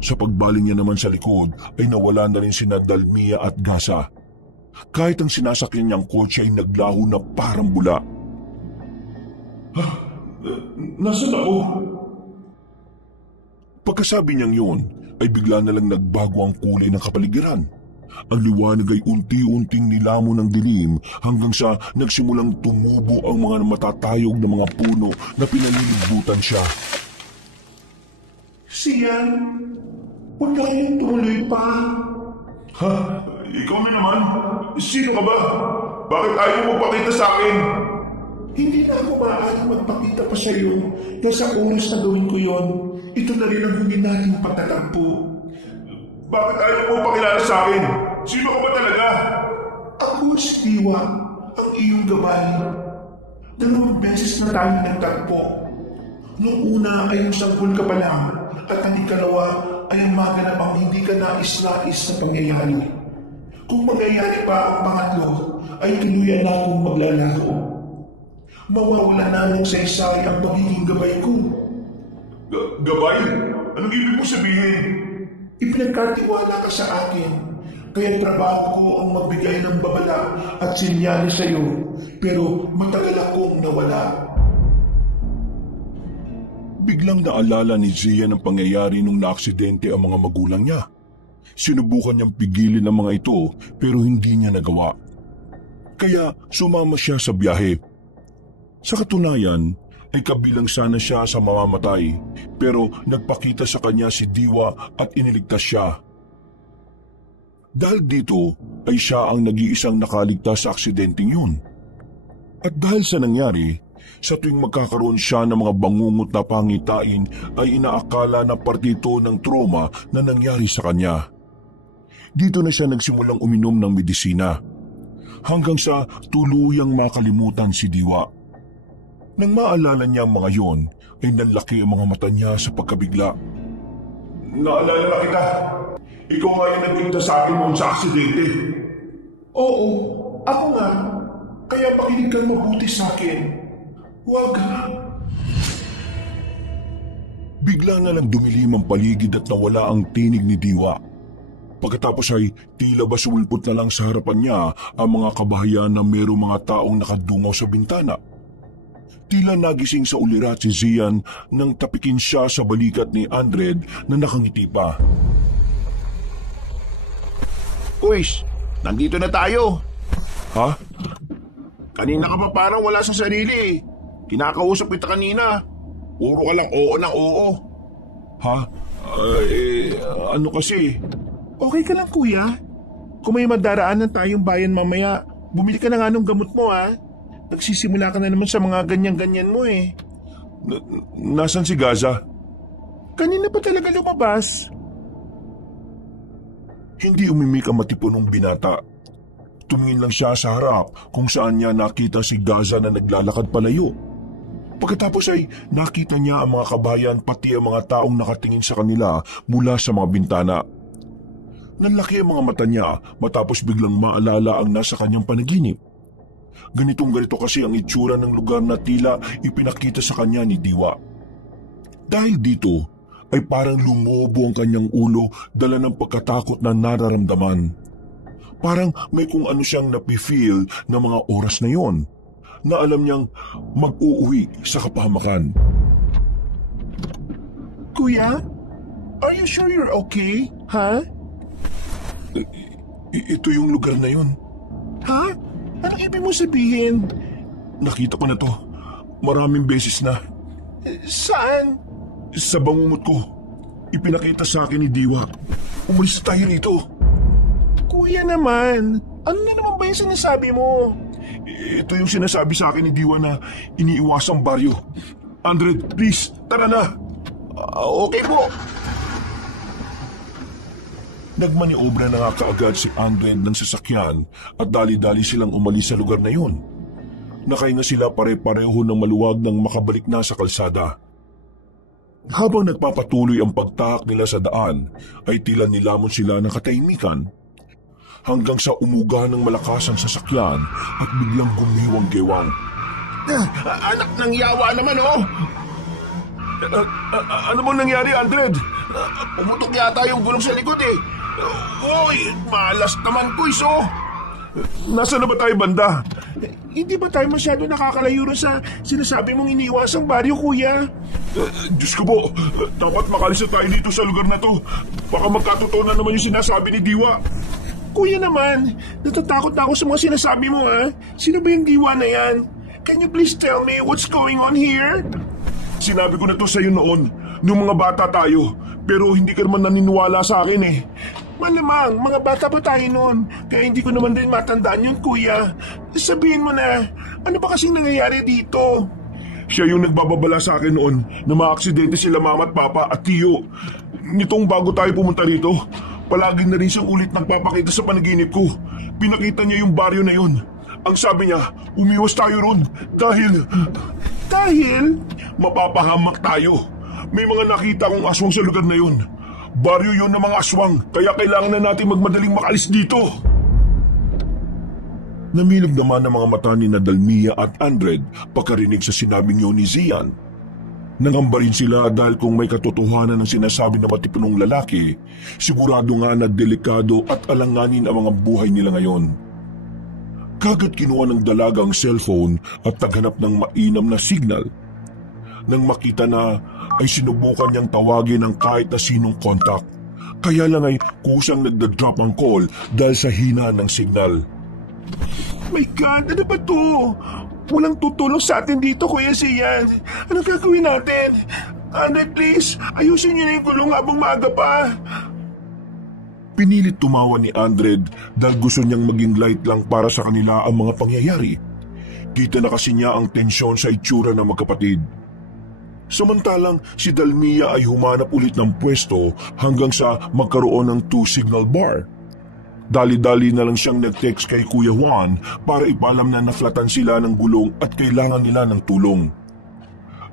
Sa pagbaling niya naman sa likod ay nawala na rin sina Dalmia at Gaza. Kahit ang sinasakyan niyang kotse ay naglaho na parang bula. Nasaan ako? Pagkasabi niyang yun ay bigla na lang nagbago ang kulay ng kapaligiran. Ang liwanag ay unti-unting nilamon ng dilim hanggang sa nagsimulang tumubo ang mga matatayog na mga puno na pinalilibutan siya. Siyan, huwag na kayong tumuloy pa. Ha? Ikaw na naman? Sino ka ba? Bakit ayaw mo magpakita sa akin? Hindi na ako maaaring magpakita pa sa iyo dahil sa oras na gawin ko yon. Ito na rin ang hindi natin pagtatagpo. Bakit ayaw mo pakilala sa akin? Sino ka ba talaga? Ako si Diwa, ang iyong gabay. 2 beses na tayo nagtagpo. Noong una ay yung sanggol ka pa lang at ang ikalawa ay ang maganap ang hindi ka nais-nais na pangyayari. Kung mangyayari pa ang pangatlo, ay tuluyan na akong maglalaro. Mawawala na ng saysay ang pagiging gabay ko. Gabay? Anong ibig mo sabihin? Ipinagkatiwala ka sa akin, kaya trabaho ko ang magbigay ng babala at sinyali sa iyo, pero matagal akong nawala. Biglang naalala ni Zia ng pangyayari nung naaksidente ang mga magulang niya. Sinubukan niyang pigilin ang mga ito pero hindi niya nagawa. Kaya sumama siya sa biyahe. Sa katunayan ay kabilang sana siya sa mamamatay pero nagpakita sa kanya si Diwa at iniligtas siya. Dahil dito ay siya ang nag-iisang nakaligtas sa aksidenteng yun. At dahil sa nangyari, sa tuwing magkakaroon siya ng mga bangungot na pangitain ay inaakala na partito ng trauma na nangyari sa kanya. Dito na siya nagsimulang uminom ng medisina hanggang sa tuluyang makalimutan si Diwa. Nang maalala niya ang mga yon ay nanlaki ang mga mata niya sa pagkabigla. Naalala na kita. Ikaw nga yung nagkita sa akin noon sa aksidente. Oo, ako nga. Kaya pakinig kang mabuti sa akin. Huwag ha. Bigla na lang dumilim ang paligid at nawala ang tinig ni Diwa. Pagkatapos ay tila ba sumulpot na lang sa harapan niya ang mga kabahayan na mayroong mga taong nakadungaw sa bintana. Tila nagising sa ulirat si Zian nang tapikin siya sa balikat ni Andred na nakangiti pa. Uys, nandito na tayo. Ha? Kanina ka pa parang wala sa sarili. Kinakausap kita kanina. Puro ka lang oo ng oo. Ha? Ano kasi? Okay ka lang kuya? Kung may madaraanan tayong bayan mamaya, bumili ka na nga ng gamot mo ha. Nagsisimula ka na naman sa mga ganyan-ganyan mo eh. Nasaan si Gaza? Kanina pa talaga lumabas. Hindi umimik ang matipunong binata. Tumingin lang siya sa harap kung saan niya nakita si Gaza na naglalakad palayo. Pagkatapos ay nakita niya ang mga kabayan pati ang mga taong nakatingin sa kanila mula sa mga bintana. Nanlaki ang mga mata niya matapos biglang maalala ang nasa kanyang panaginip. Ganito kasi ang itsura ng lugar na tila ipinakita sa kanya ni Diwa. Dahil dito ay parang lumobo ang kanyang ulo dala ng pagkatakot na nararamdaman. Parang may kung ano siyang napifeel na mga oras na yon na alam niyang mag-uuwi sa kapahamakan. Kuya, are you sure you're okay? Ha? Ito yung lugar na yon. Ha? Anong ibig mo sabihin? Nakita ko na to. Maraming beses na. Saan? Sa bangungot ko. Ipinakita sa akin ni Diwa. Umalis na tayo rito. Kuya naman, ano na naman ba yung sinasabi mo? Ito yung sinasabi sa akin ni Diwa na iniiwasang baryo. Andred, please, tara na. Okay po. Nagmaniobra na nga kaagad si Andred ng sasakyan at dali-dali silang umalis sa lugar na yun. Nakahinga sila pare-pareho ng maluwag nang makabalik na sa kalsada. Habang nagpapatuloy ang pagtahak nila sa daan, ay tila nilamon sila ng katahimikan. Hanggang sa umuga ng malakas ang sasakyan at biglang gumiwang-gewang. Anak ng yawa naman oh! Ano mo nangyari, Andred? Pumutok yata yung gulong sa likod eh. Uy, malas naman kuys oh! Nasaan na ba tayo banda? Hindi ba tayo masyado nakakalayo rin sa sinasabi mong iniiwasang baryo, kuya? Diyos ko po, dapat makalis na tayo dito sa lugar na to. Baka magkatotoo na naman yung sinasabi ni Diwa. Kuya naman, natatakot na ako sa mga sinasabi mo ha. Sino ba yung Diwa na yan? Can you please tell me what's going on here? Sinabi ko na to sa iyo noon, nung mga bata tayo, pero hindi ka naman naniniwala sa akin eh. Malamang, mga bata pa tayo noon, kaya hindi ko naman din matandaan yun, kuya. Sabihin mo na, ano ba kasing nangyayari dito? Siya yung nagbababala sa akin noon na maaksidente sila mama at papa at tiyo. Nitong bago tayo pumunta rito, palagi na rin siyang ulit nagpapakita sa panaginip ko. Pinakita niya yung baryo na yun. Ang sabi niya, umiwas tayo ron dahil... Dahil? Mapapahamak tayo. May mga nakita kong aswang sa lugar na yun. Baryo yun ng mga aswang, kaya kailangan na natin magmadaling makalis dito. Namilog naman ang mga mata ni Dalmia at Andred pagkarinig sa sinabing yun ni Zian. Nangamba rin sila dahil kung may katotohanan ng sinasabi ng matipunong lalaki, sigurado nga na delikado at alanganin ang mga buhay nila ngayon. Kagad kinuha ng dalaga ang cellphone at naghanap ng mainam na signal. Nang makita na ay sinubukan niyang tawagin ang kahit na sinong kontak. Kaya lang ay kusang nagda-drop ang call dahil sa hina ng signal. My God, ano ba to? Walang tutulong sa atin dito, Kuya Zian. Anong gagawin natin? Andre, please, ayusin niyo na yung gulong habang maaga pa. Pinilit tumawa ni Andred dahil gusto niyang maging light lang para sa kanila ang mga pangyayari. Kita na kasi niya ang tensyon sa itsura ng magkapatid. Samantalang si Dalmia ay humanap ulit ng pwesto hanggang sa magkaroon ng 2-signal bar. Dali-dali na lang siyang nag-text kay Kuya Juan para ipalam na naflatan sila ng gulong at kailangan nila ng tulong.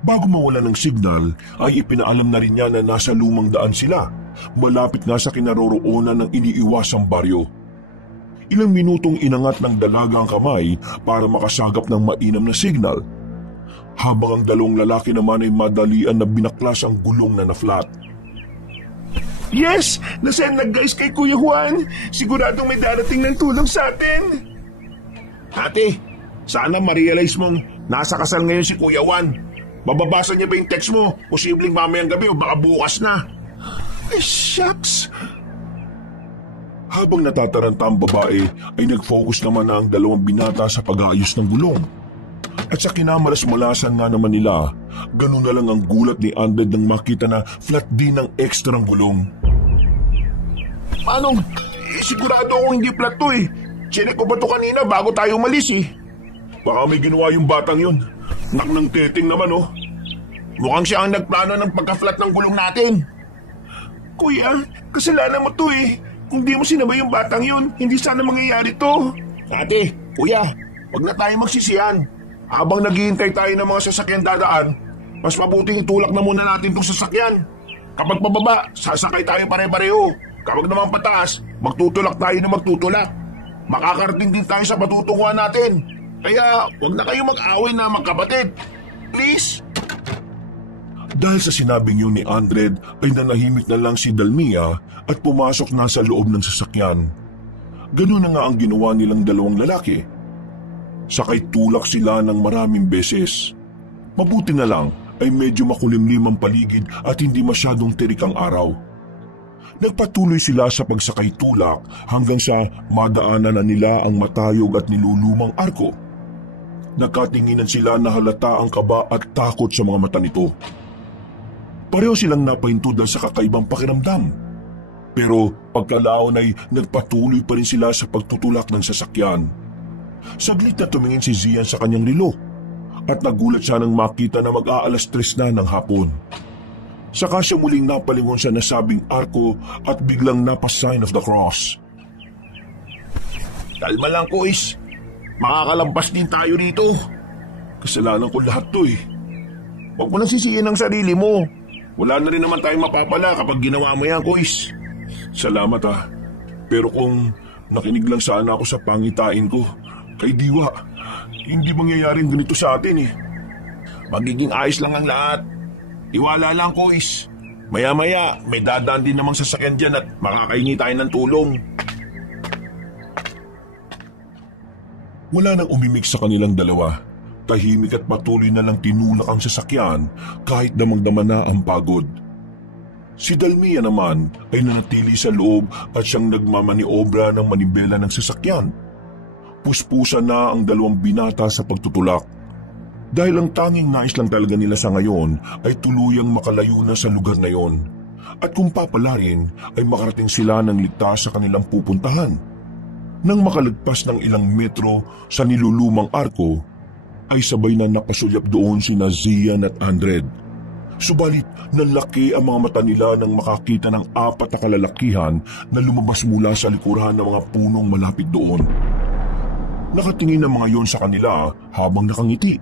Bago mawala ng signal ay ipinaalam na rin niya na nasa lumang daan sila, malapit nga sa kinaroroonan ng iniiwasang baryo. Ilang minutong inangat ng dalaga ang kamay para makasagap ng mainam na signal, habang ang dalawang lalaki naman ay madalian na binaklas ang gulong na naflat. Yes! Nasend na guys kay Kuya Juan. Siguradong may darating ng tulong sa atin. Ate, sana ma-realize mong nasa kasal ngayon si Kuya Juan. Mababasa niya ba yung text mo? Posibleng mamayang gabi o baka bukas na. Ay, shucks! Habang natataranta ang babae ay nag-focus naman ang dalawang binata sa pag-aayos ng gulong. At sa kinamalas-malasan nga naman nila, ganun na lang ang gulat ni Andred nang makita na flat din ang ekstrang gulong. Manong, sigurado akong hindi flat to eh. Chinek ko ba to kanina bago tayo umalis eh? Baka may ginawa yung batang yun. Nak ng teting naman oh. Mukhang siya ang nagplano ng pagka-flat ng gulong natin. Kuya, kasalanan mo to eh. Kung di mo sinabay yung batang yun, hindi sana mangyayari to. Ate, kuya, wag na tayo magsisiyan. Habang naghihintay tayo ng mga sasakyan dadaan, mas mabuting itulak na muna natin itong sasakyan. Kapag pababa, sasakay tayo pare-pareho. Kapag naman pataas, magtutulak tayo na magtutulak. Makakarating din tayo sa patutunguhan natin. Kaya wag na kayo mag-away na magkapatid. Please? Dahil sa sinabing yun ni Andred ay nanahimik na lang si Dalmia at pumasok na sa loob ng sasakyan. Ganun na nga ang ginawa nilang dalawang lalaki. Sakay tulak sila ng maraming beses. Mabuti na lang ay medyo makulimlim ang paligid at hindi masyadong tirik ang araw. Nagpatuloy sila sa pagsakay tulak hanggang sa madaanan na nila ang matayog at nilulumang arko. Nakatinginan sila na halata ang kaba at takot sa mga mata nito. Pareho silang napahinto dahil sa kakaibang pakiramdam. Pero pagkalaon ay nagpatuloy pa rin sila sa pagtutulak ng sasakyan. Saglit na tumingin si Zian sa kanyang relo at nagulat siya nang makita na mag-aalas 3 na ng hapon. Saka siya muling napalingon sa nasabing arko at biglang napa-sign of the cross. Kalma lang, Kuis. Makakalampas din tayo rito. Kasalanan ko lahat to eh. Huwag mo nang sisihin ang sarili mo. Wala na rin naman tayong mapapala kapag ginawa mo yan, Kuis. Salamat ah. Pero kung nakinig lang sana ako sa pangitain ko, kay Diwa, hindi mangyayaring ganito sa atin eh. Magiging ayos lang ang lahat. Iwala lang, Kuis. Maya-maya, may dadaan din namang sasakyan dyan at makakahingi tayo ng tulong. Wala nang umimik sa kanilang dalawa. Tahimik at patuloy na lang tinulak ang sasakyan kahit damang-dama na ang pagod. Si Dalmia naman ay nanatili sa loob at siyang nagmamaniobra ng manibela ng sasakyan. Puspusan na ang dalawang binata sa pagtutulak. Dahil ang tanging nais lang talaga nila sa ngayon ay tuluyang makalayo na sa lugar na yon. At kung papalarin ay makarating sila ng ligtas sa kanilang pupuntahan. Nang makalagpas ng ilang metro sa nilulumang arko, ay sabay na napasulyap doon sina Zian at Andred. Subalit nalaki ang mga mata nila nang makakita ng 4 na kalalakihan na lumabas mula sa likuran ng mga punong malapit doon. Nakatingin ang mga yon sa kanila habang nakangiti.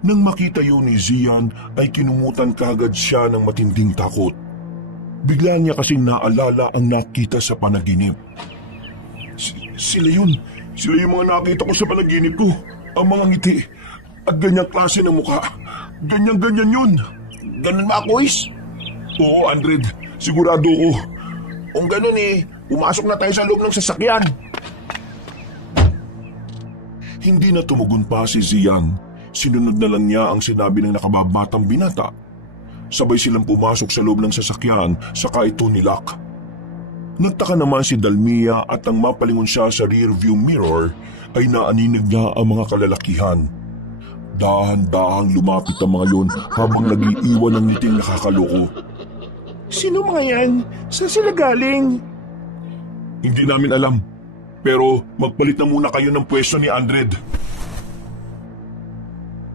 Nang makita yun ni Zian ay kinumutan kagad siya ng matinding takot. Bigla niya kasing naalala ang nakita sa panaginip. Sila yun. Sila yung mga nakita ko sa panaginip ko. Ang mga ngiti at ganyang klase ng mukha. Ganyan-ganyan yun. Ganun ba, Kuis? Oo, Andred. Sigurado ko. Kung ganun eh, pumasok na tayo sa loob ng sasakyan. Hindi na tumugon pa si Zian. Sinunod na lang niya ang sinabi ng nakababatang binata. Sabay silang pumasok sa loob ng sasakyan saka ito nilak. Nagtaka naman si Dalmia at nang mapalingon siya sa rear view mirror ay naaninig niya ang mga kalalakihan. Dahan-dahang lumapit ang mga yon habang nag-iiwan ng ngiting nakakaloko. Sino mga yan? Saan sila galing? Hindi namin alam. Pero magpalit na muna kayo ng pwesto ni Andred.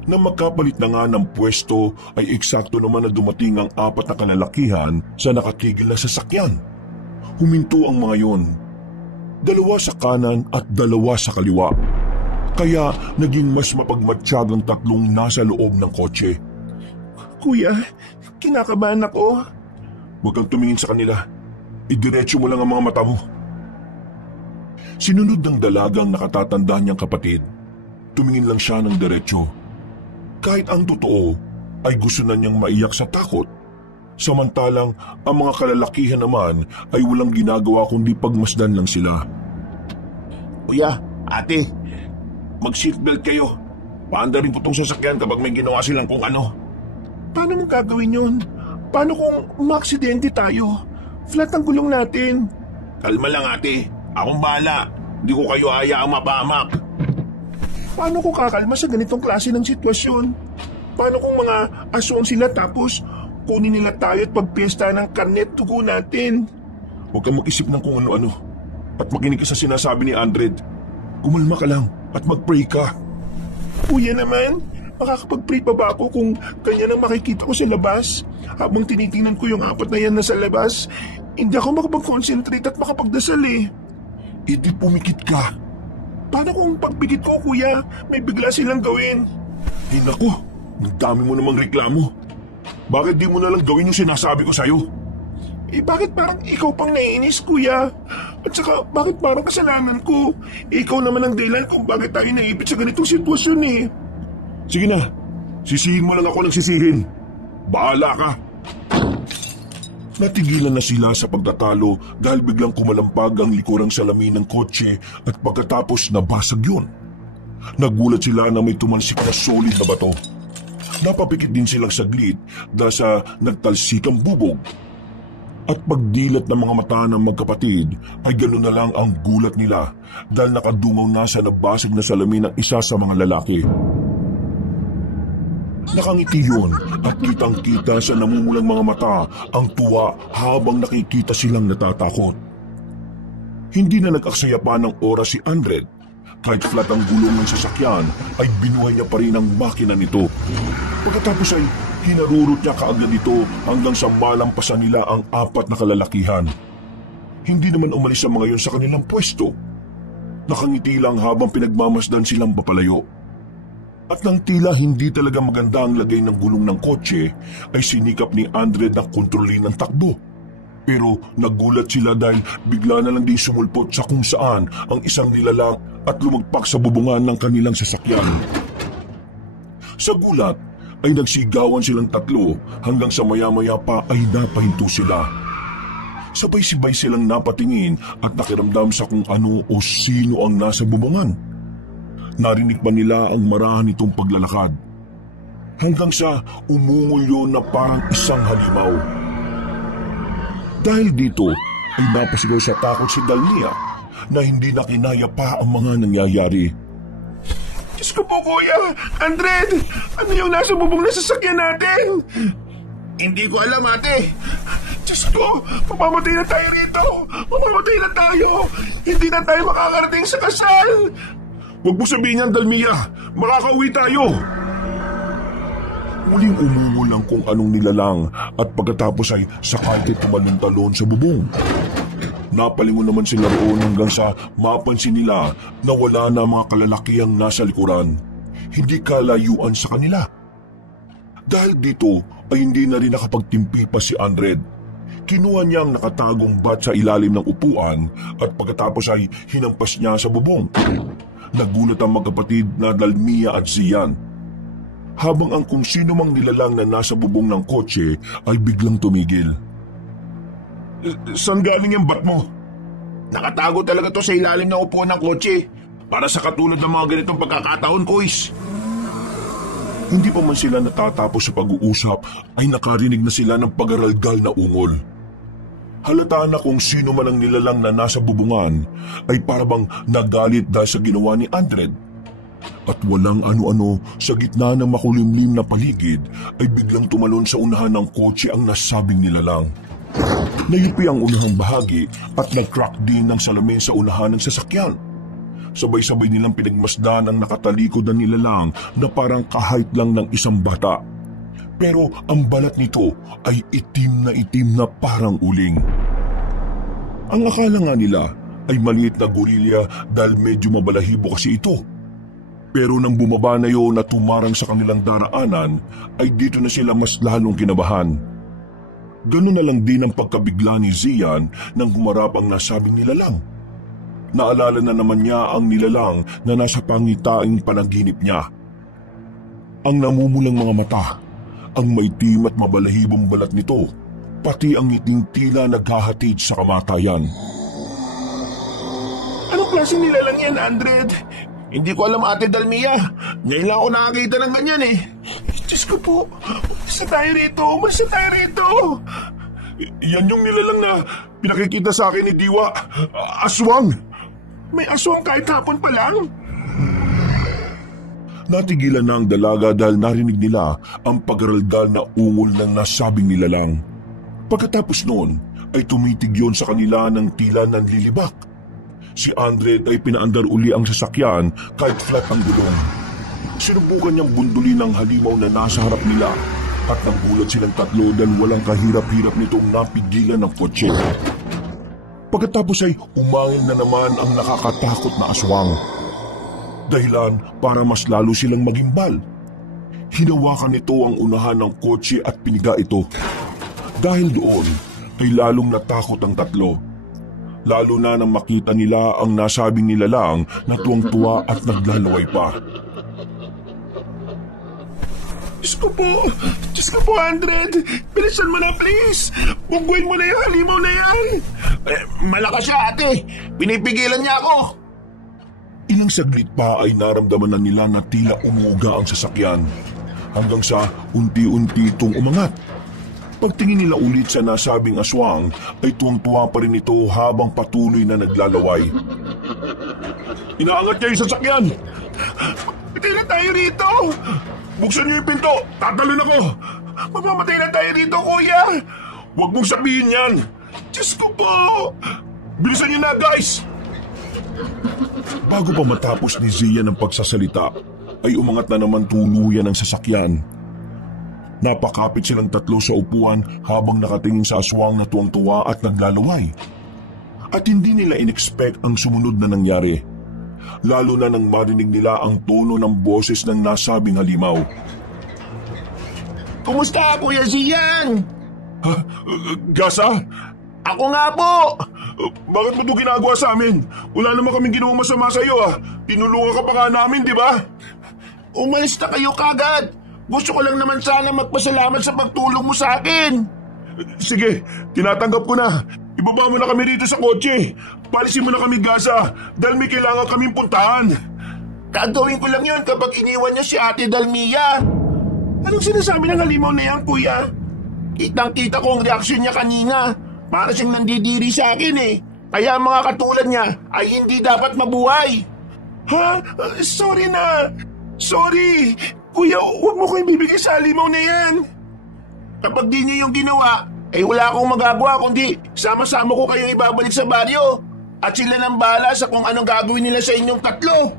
Nang magkapalit na nga ng pwesto ay eksakto naman na dumating ang 4 na kalalakihan sa nakatigil na sasakyan. Huminto ang mga yon. 2 sa kanan at 2 sa kaliwa. Kaya naging mas mapagmatsyag ang 3 nasa loob ng kotse. Kuya, kinakabahan ako. Huwag kang tumingin sa kanila. Idiretso mo lang ang mga mata mo. Sinunod ng dalagang nakatatanda niyang kapatid. Tumingin lang siya ng diretso. Kahit ang totoo ay gusto na niyang maiyak sa takot. Samantalang ang mga kalalakihan naman ay walang ginagawa kundi pagmasdan lang sila. Kuya, ate, mag-seatbelt kayo. Paanda rin po itong sasakyan kapag may ginawa silang kung ano. Paano mo gagawin yun? Paano kung maaksidente tayo? Flat ang gulong natin. Kalma lang ate, akong bahala. Hindi ko kayo hayaang mapahamak. Paano kung kakalma sa ganitong klase ng sitwasyon? Paano kung mga aswang sila tapos kunin nila tayo at pagpiesta ng karnet dugo natin? Huwag kang mag-isip ng kung ano-ano at makinig ka sa sinasabi ni Andred. Kumalma ka lang at mag-pray ka. Kuya naman, makakapag-pray pa ba ako kung kanya nang makikita ko sa labas? Habang tinitingnan ko yung 4 na yan na sa labas, hindi ako makapag-concentrate at makapagdasal eh. Hindi pumikit ka. Paano kung pagpikit ko, kuya, may bigla silang gawin? Eh naku, ang dami mo namang reklamo. Bakit di mo na lang gawin yung sinasabi ko sa'yo? Eh bakit parang ikaw pang naiinis, kuya? At saka bakit parang kasalanan ko? Ikaw naman ang dahilan kung bakit tayo naibit sa ganitong sitwasyon eh. Sige na, sisihin mo lang ako ng sisihin. Bahala ka. Natigilan na sila sa pagtatalo dahil biglang kumalampag ang likurang salamin ng kotse at pagkatapos nabasag yun. Nagulat sila na may tumansik na solid na bato. Napapikit din silang saglit dahil sa nagtalsikang bubog. At pagdilat ng mga mata ng magkapatid ay ganoon na lang ang gulat nila dahil nakadungaw na sa nabasag na salamin ng isa sa mga lalaki. Nakangiti yun at kitang-kita sa namumulang mga mata ang tuwa habang nakikita silang natatakot. Hindi na nag-aksaya pa ng oras si Andred. Kahit flat ang gulong ng sasakyan ay binuhay niya pa rin ang makina nito. Pagkatapos ay hinarurot niya kaagad ito hanggang sa malampasan nila ang 4 na kalalakihan. Hindi naman umalis ang mga yun sa kanilang pwesto. Nakangiti lang habang pinagmamasdan silang papalayo. At nang tila hindi talaga maganda ang lagay ng gulong ng kotse, ay sinikap ni Andred na kontrolin ang takbo. Pero nagulat sila dahil bigla na lang din sumulpot sa kung saan ang isang nilalang at lumagpak sa bubungan ng kanilang sasakyan. Sa gulat ay nagsigawan silang tatlo hanggang sa maya-maya pa ay napahinto sila. Sabay-sibay silang napatingin at nakiramdam sa kung ano o sino ang nasa bubungan. Narinig pa nila ang marahan nitong paglalakad. Hanggang sa umungol yun na parang isang halimaw. Dahil dito ay napasigaw sa takot si Dalmia na hindi na kinaya pa ang mga nangyayari. Diyos ko po, kuya! Andred! Ano yung nasa bubong na sasakyan natin? Hindi ko alam ate. Diyos ko! Mamamatay na tayo rito! Mamamatay na tayo! Hindi na tayo makakarating sa kasal! Huwag mo sabihin yan, Dalmia! Makakauwi tayo! Muling umungol lang kung anong nilalang at pagkatapos ay sakay tumalon-talon sa bubong. Napalingon naman sila roon hanggang sa mapansin nila na wala na mga kalalakihang nasa likuran. Hindi kalayuan sa kanila. Dahil dito ay hindi na rin nakapagtimpi pa si Andred. Kinuha niya ang nakatagong bat sa ilalim ng upuan at pagkatapos ay hinampas niya sa bubong. Nagulat ang magkapatid na Dalmia at Zian. Habang ang kung sino mang nilalang na nasa bubong ng kotse ay biglang tumigil. Saan galing yung bat mo? Nakatago talaga to sa ilalim ng upuan ng kotse. Para sa katulad ng mga ganitong pagkakataon, Kuis. Hindi pa man sila natatapos sa pag-uusap ay nakarinig na sila ng pagaralgal na ungol. Halata na kung sino man ang nilalang na nasa bubungan ay parabang nagalit dahil sa ginawa ni Andred. At walang ano-ano sa gitna ng makulimlim na paligid ay biglang tumalon sa unahan ng kotse ang nasabing nilalang. Nayupi ang unahang bahagi at nag-crack din ng salamin sa unahan ng sasakyan. Sabay-sabay nilang pinagmasdan ang nakatalikod na nilalang na parang kahait lang ng isang bata. Pero ang balat nito ay itim na parang uling. Ang akala nga nila ay maliit na gorilya dahil medyo mabalahibo kasi ito. Pero nang bumaba na yun at tumarang sa kanilang daraanan, ay dito na sila mas lalong kinabahan. Ganun na lang din ang pagkabigla ni Zian nang humarap ang nasabing nilalang. Naalala na naman niya ang nilalang na nasa pangitaing panaginip niya. Ang namumulang mga mata, ang maitim at mabalahibong balat nito, pati ang ngiting tila naghahatid sa kamatayan. Anong klaseng nilalang yan, Andred? Hindi ko alam, Ate Dalmia. Ngayon lang ako nakakita ng ganyan eh. Diyos ko po, umalis na tayo rito, umalis na tayo rito. Yan yung nilalang na pinakikita sa akin ni Diwa. Aswang! May aswang kahit hapon pa lang. Natigilan na ang dalaga dahil narinig nila ang pagaraldal na ungol ng nasabing nilalang. Pagkatapos noon ay tumitig yon sa kanila ng tila nanlilibak. Si Andred ay pinaandar uli ang sasakyan kahit flat ang gulong. Sinubukan niyang bundulin ang halimaw na nasa harap nila at nagulat silang tatlo dahil walang kahirap-hirap nitong napigilan ng kotse. Pagkatapos ay umangin na naman ang nakakatakot na aswang. Dahilan para mas lalo silang magimbal. Hinawakan nito ang unahan ng kotse at piniga ito. Dahil doon ay lalong natakot ang tatlo. Lalo na nang makita nila ang nasabing nilalang na tuwang-tuwa at naglalaway pa. Diyos ko po, Andred. Bilisan mo na, please. Bungguin mo na yung halimaw na yan. Malakas siya, ate. Pinipigilan niya ako. Ilang saglit pa ay naramdaman na nila na tila umuga ang sasakyan. Hanggang sa unti-unti itong umangat. Pagtingin nila ulit sa nasabing aswang ay tuwang-tuwa pa rin ito habang patuloy na naglalaway. Inaangat niya yung sasakyan! Patay na tayo rito! Buksan niyo yung pinto! Tatalon ako! Mamamatay na tayo rito, kuya! Huwag mong sabihin yan! Diyos ko po! Bilisan niyo na, guys! Bago pa matapos ni Zia ng pagsasalita, ay umangat na naman tuluyan ang sasakyan. Napakapit silang tatlo sa upuan habang nakatingin sa aswang na tuwang-tuwa at naglalaway. At hindi nila inexpect ang sumunod na nangyari. Lalo na nang marinig nila ang tono ng boses ng nasabing halimaw. Kumusta, Kuya Zian? Gasa? Ako nga po! Bakit mo ito ginagawa sa amin? Wala naman kaming ginawang masama sa iyo. Tinulungan ka pa nga namin, di ba? Umalis na kayo kagad! Gusto ko lang naman sana magpasalamat sa pagtulong mo sa akin. Sige, tinatanggap ko na. Ibaba mo na kami rito sa kotse. Palisin mo na kami, Gasa, dahil may kailangan kaming puntahan. Gagawin ko lang yun kapag iniwan niya si Ate Dalmia. Anong sinasabi ng halimaw na yan, kuya? Kitang-kita ko ang reaksyon niya kanina. Para siyang nandidiri sa akin eh. Kaya mga katulad niya ay hindi dapat mabuhay. Ha? Sorry na. Sorry. Kuya, huwag mo ko ibibigay sa halimaw na yan. Kapag di niyo yung ginawa, ay wala akong magagawa kundi sama-sama ko kayong ibabalik sa baryo. At sila nang bahala sa kung anong gagawin nila sa inyong tatlo.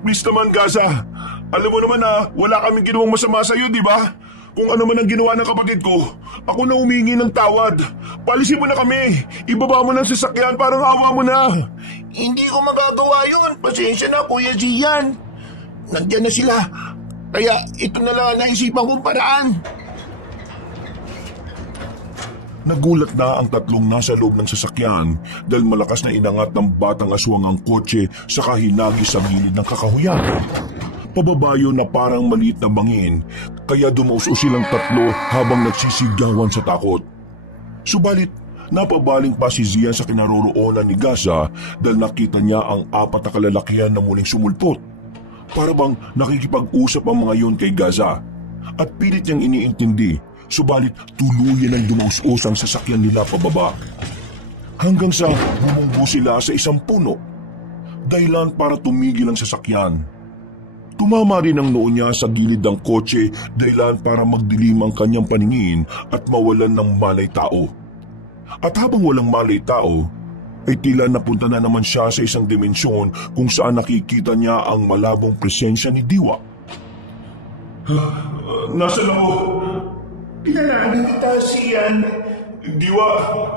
Please naman, Gasa. Alam mo naman na wala kaming ginawang masama sa iyo, di ba? Kung ano man ang ginawa ng kapatid ko, ako na humingi ng tawad. Palisin mo na kami. Ibaba mo ng sasakyan, parang awa mo na. Hindi ko magagawa yun. Pasensya na, Kuya Zian. Nandiyan na sila. Kaya ito na lang ang naisipan kong paraan. Nagulat na ang tatlong nasa loob ng sasakyan dahil malakas na inangat ng batang aswang ang kotse sa kahinagi sa gilid ng kakahuyan. Pababayo na parang maliit na bangin, kaya dumauso silang tatlo habang nagsisigawan sa takot. Subalit, napabaling pa si Zian sa kinaroroonan ni Gaza dahil nakita niya ang apat na kalalakihan na muling sumulpot. Para bang nakikipag-usap ang mga yon kay Gaza at pilit niyang iniintindi, subalit tuluyan ang dumaus-us ang sasakyan nila pababa. Hanggang sa bumunggo sila sa isang puno, dahilan para tumigil ang sasakyan. Tumama rin ang noo niya sa gilid ng kotse dahilan para magdilim ang kanyang paningin at mawalan ng malay tao. At habang walang malay tao, ay tila napunta na naman siya sa isang dimensyon kung saan nakikita niya ang malabong presensya ni Diwa. Nasaan ako? Pinalangin kita, Zian. Diwa,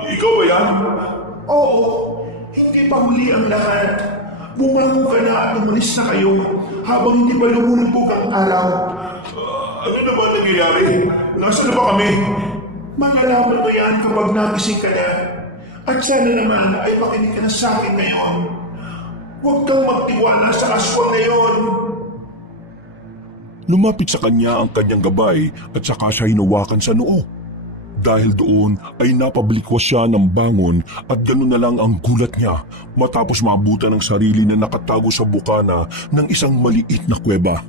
ikaw ba yan? Oo, hindi pa huli ang lahat. Bumangon ka na at umalis na kayo habang hindi pa lumulubog ang araw. Ano na ba nangyayari? Nasaan na ba kami? Malalaman mo yan kapag nagising ka na. At sana naman ay makinig ka na sa akin ngayon. Huwag kang magtiwala sa aswang na yon. Lumapit sa kanya ang kanyang gabay at saka siya hinawakan sa noo. Dahil doon ay napablikwas siya ng bangon at ganoon na lang ang gulat niya matapos maabutan ng sarili na nakatago sa bukana ng isang maliit na kuweba.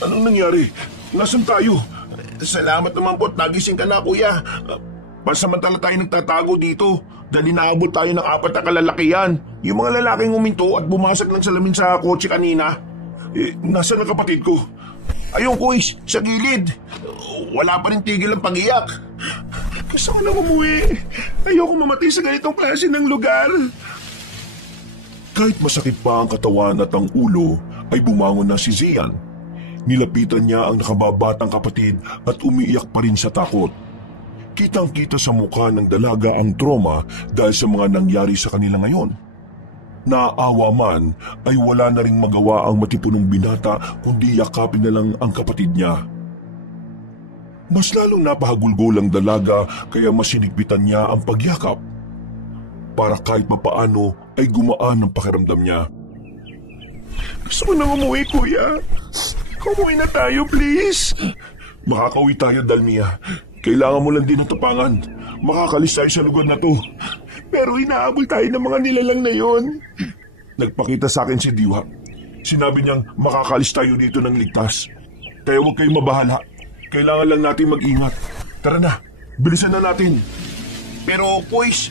Anong nangyari? Nasaan tayo? Salamat naman po at nagising ka na, kuya. Pansamantala tayo nagtatago dito dahil inaabot tayo ng 4 na kalalakihan. Yung mga lalaking huminto at bumasag ng salamin sa kotse kanina. Nasaan ang kapatid ko? Ayun, kuis, sa gilid. Wala pa rin tigil ang pag-iyak. Gusto ko na umuwi. Ayoko mamatay sa ganitong klase ng lugar. Kahit masakit pa ang katawan at ang ulo, ay bumangon na si Zian. Nilapitan niya ang nakababatang kapatid at umiiyak pa rin sa takot. Kitang-kita sa mukha ng dalaga ang trauma dahil sa mga nangyari sa kanila ngayon. Naawa man ay wala na ring magawa ang matipunong binata kundi yakapin na lang ang kapatid niya. Mas lalong napahagulgol ang dalaga kaya mas sinigpitan niya ang pagyakap. Para kahit papaano ay gumaan ang pakiramdam niya. Gusto ko nang umuwi, kuya. Umuwi na tayo, please. Makakauwi tayo, Dalmia. Kailangan mo lang din ng tapangan. Makakalis tayo sa lugar na to. Pero inaabol tayo ng mga nilalang na yon. Nagpakita sa akin si Diwa. Sinabi niyang makakalis tayo dito ng ligtas. Kaya huwag kayong mabahala. Kailangan lang natin mag-ingat. Tara na, bilisan na natin. Pero, kuis,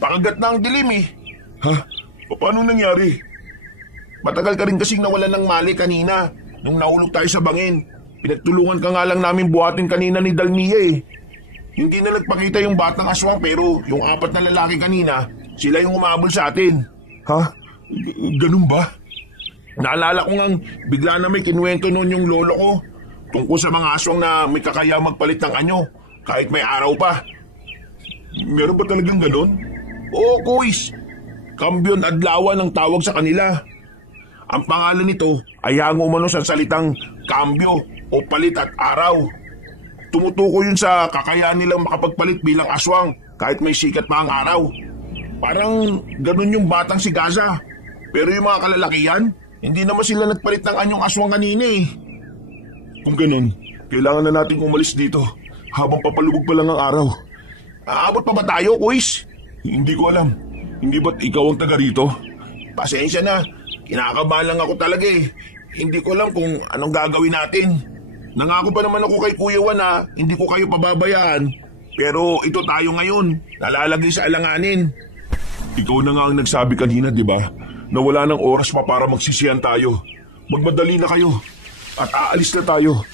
pakagat na ang dilim eh. Ha? Paano nangyari? Matagal ka rin kasing nawalan ng mali kanina nung nahulog tayo sa bangin. Pinagtulungan ka nga lang namin buhatin kanina ni Dalmia eh. Hindi na nagpakita yung batang aswang pero yung 4 na lalaki kanina, sila yung umabol sa atin. Ha? Ganun ba? Naalala ko ngang bigla na may kinuwento noon yung lolo ko tungkol sa mga aswang na may kakaya magpalit ng anyo kahit may araw pa. Meron ba talagang ganun? Oo, kuis. Kambyon adlawan ang tawag sa kanila. Ang pangalan nito ay hango umano sa salitang kambyo o palit at araw. Tumutukoy yun sa kakayahan nilang makapagpalit bilang aswang kahit may sikat pa ang araw. Parang ganun yung batang si Gaza. Pero yung mga kalalakihan, hindi naman sila nagpalit ng anyong aswang kanina eh. Kung ganun, kailangan na nating umalis dito habang papalubog pa lang ang araw. Aabot pa ba tayo, kuis? Hindi ko alam. Hindi ba't ikaw ang taga rito? Pasensya na. Kinakabahan lang ako talaga eh. Hindi ko alam kung anong gagawin natin. Nangako pa naman ako kay Kuya Juan na hindi ko kayo pababayaan. Pero ito tayo ngayon, nalalagay sa alanganin. Ikaw na nga ang nagsabi kanina, di ba? Na wala nang oras pa para magsisiyan tayo. Magmadali na kayo. At aalis na tayo.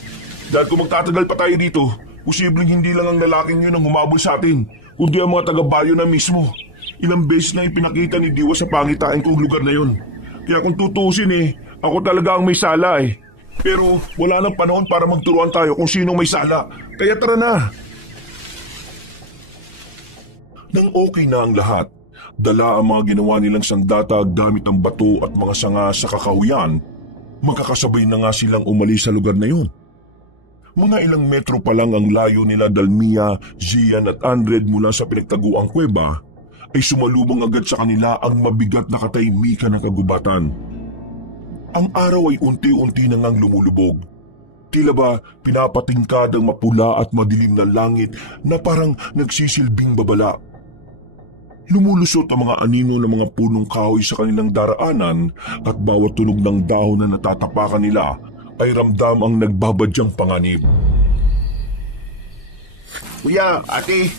Dahil kung magtatagal pa tayo dito, posibleng hindi lang ang lalaking yun ang humabol sa atin, kundi ang mga taga-bayo na mismo. Ilang beses na ipinakita ni Diwa sa pangitain kong lugar na yun. Kaya kung tutusin ako talaga ang may sala eh. Pero wala nang panahon para magturuan tayo kung sinong may sala. Kaya tara na. Nang okay na ang lahat, dala ang mga ginawa nilang sandata gamit ang bato at mga sanga sa kakahuyan, magkakasabay na nga silang umalis sa lugar na yun. Mga ilang metro pa lang ang layo nila Dalmia, Zian at Andred mula sa pinagtaguang kuweba, ay sumalubong agad sa kanila ang mabigat na katahimikan ng kagubatan. Ang araw ay unti-unti na ngang lumulubog. Tila ba pinapatingkad ang mapula at madilim na langit na parang nagsisilbing babala. Lumulusot ang mga anino ng mga punong kahoy sa kanilang daraanan at bawat tunog ng dahon na natatapakan nila ay ramdam ang nagbabadyang panganib. Kuya, ate,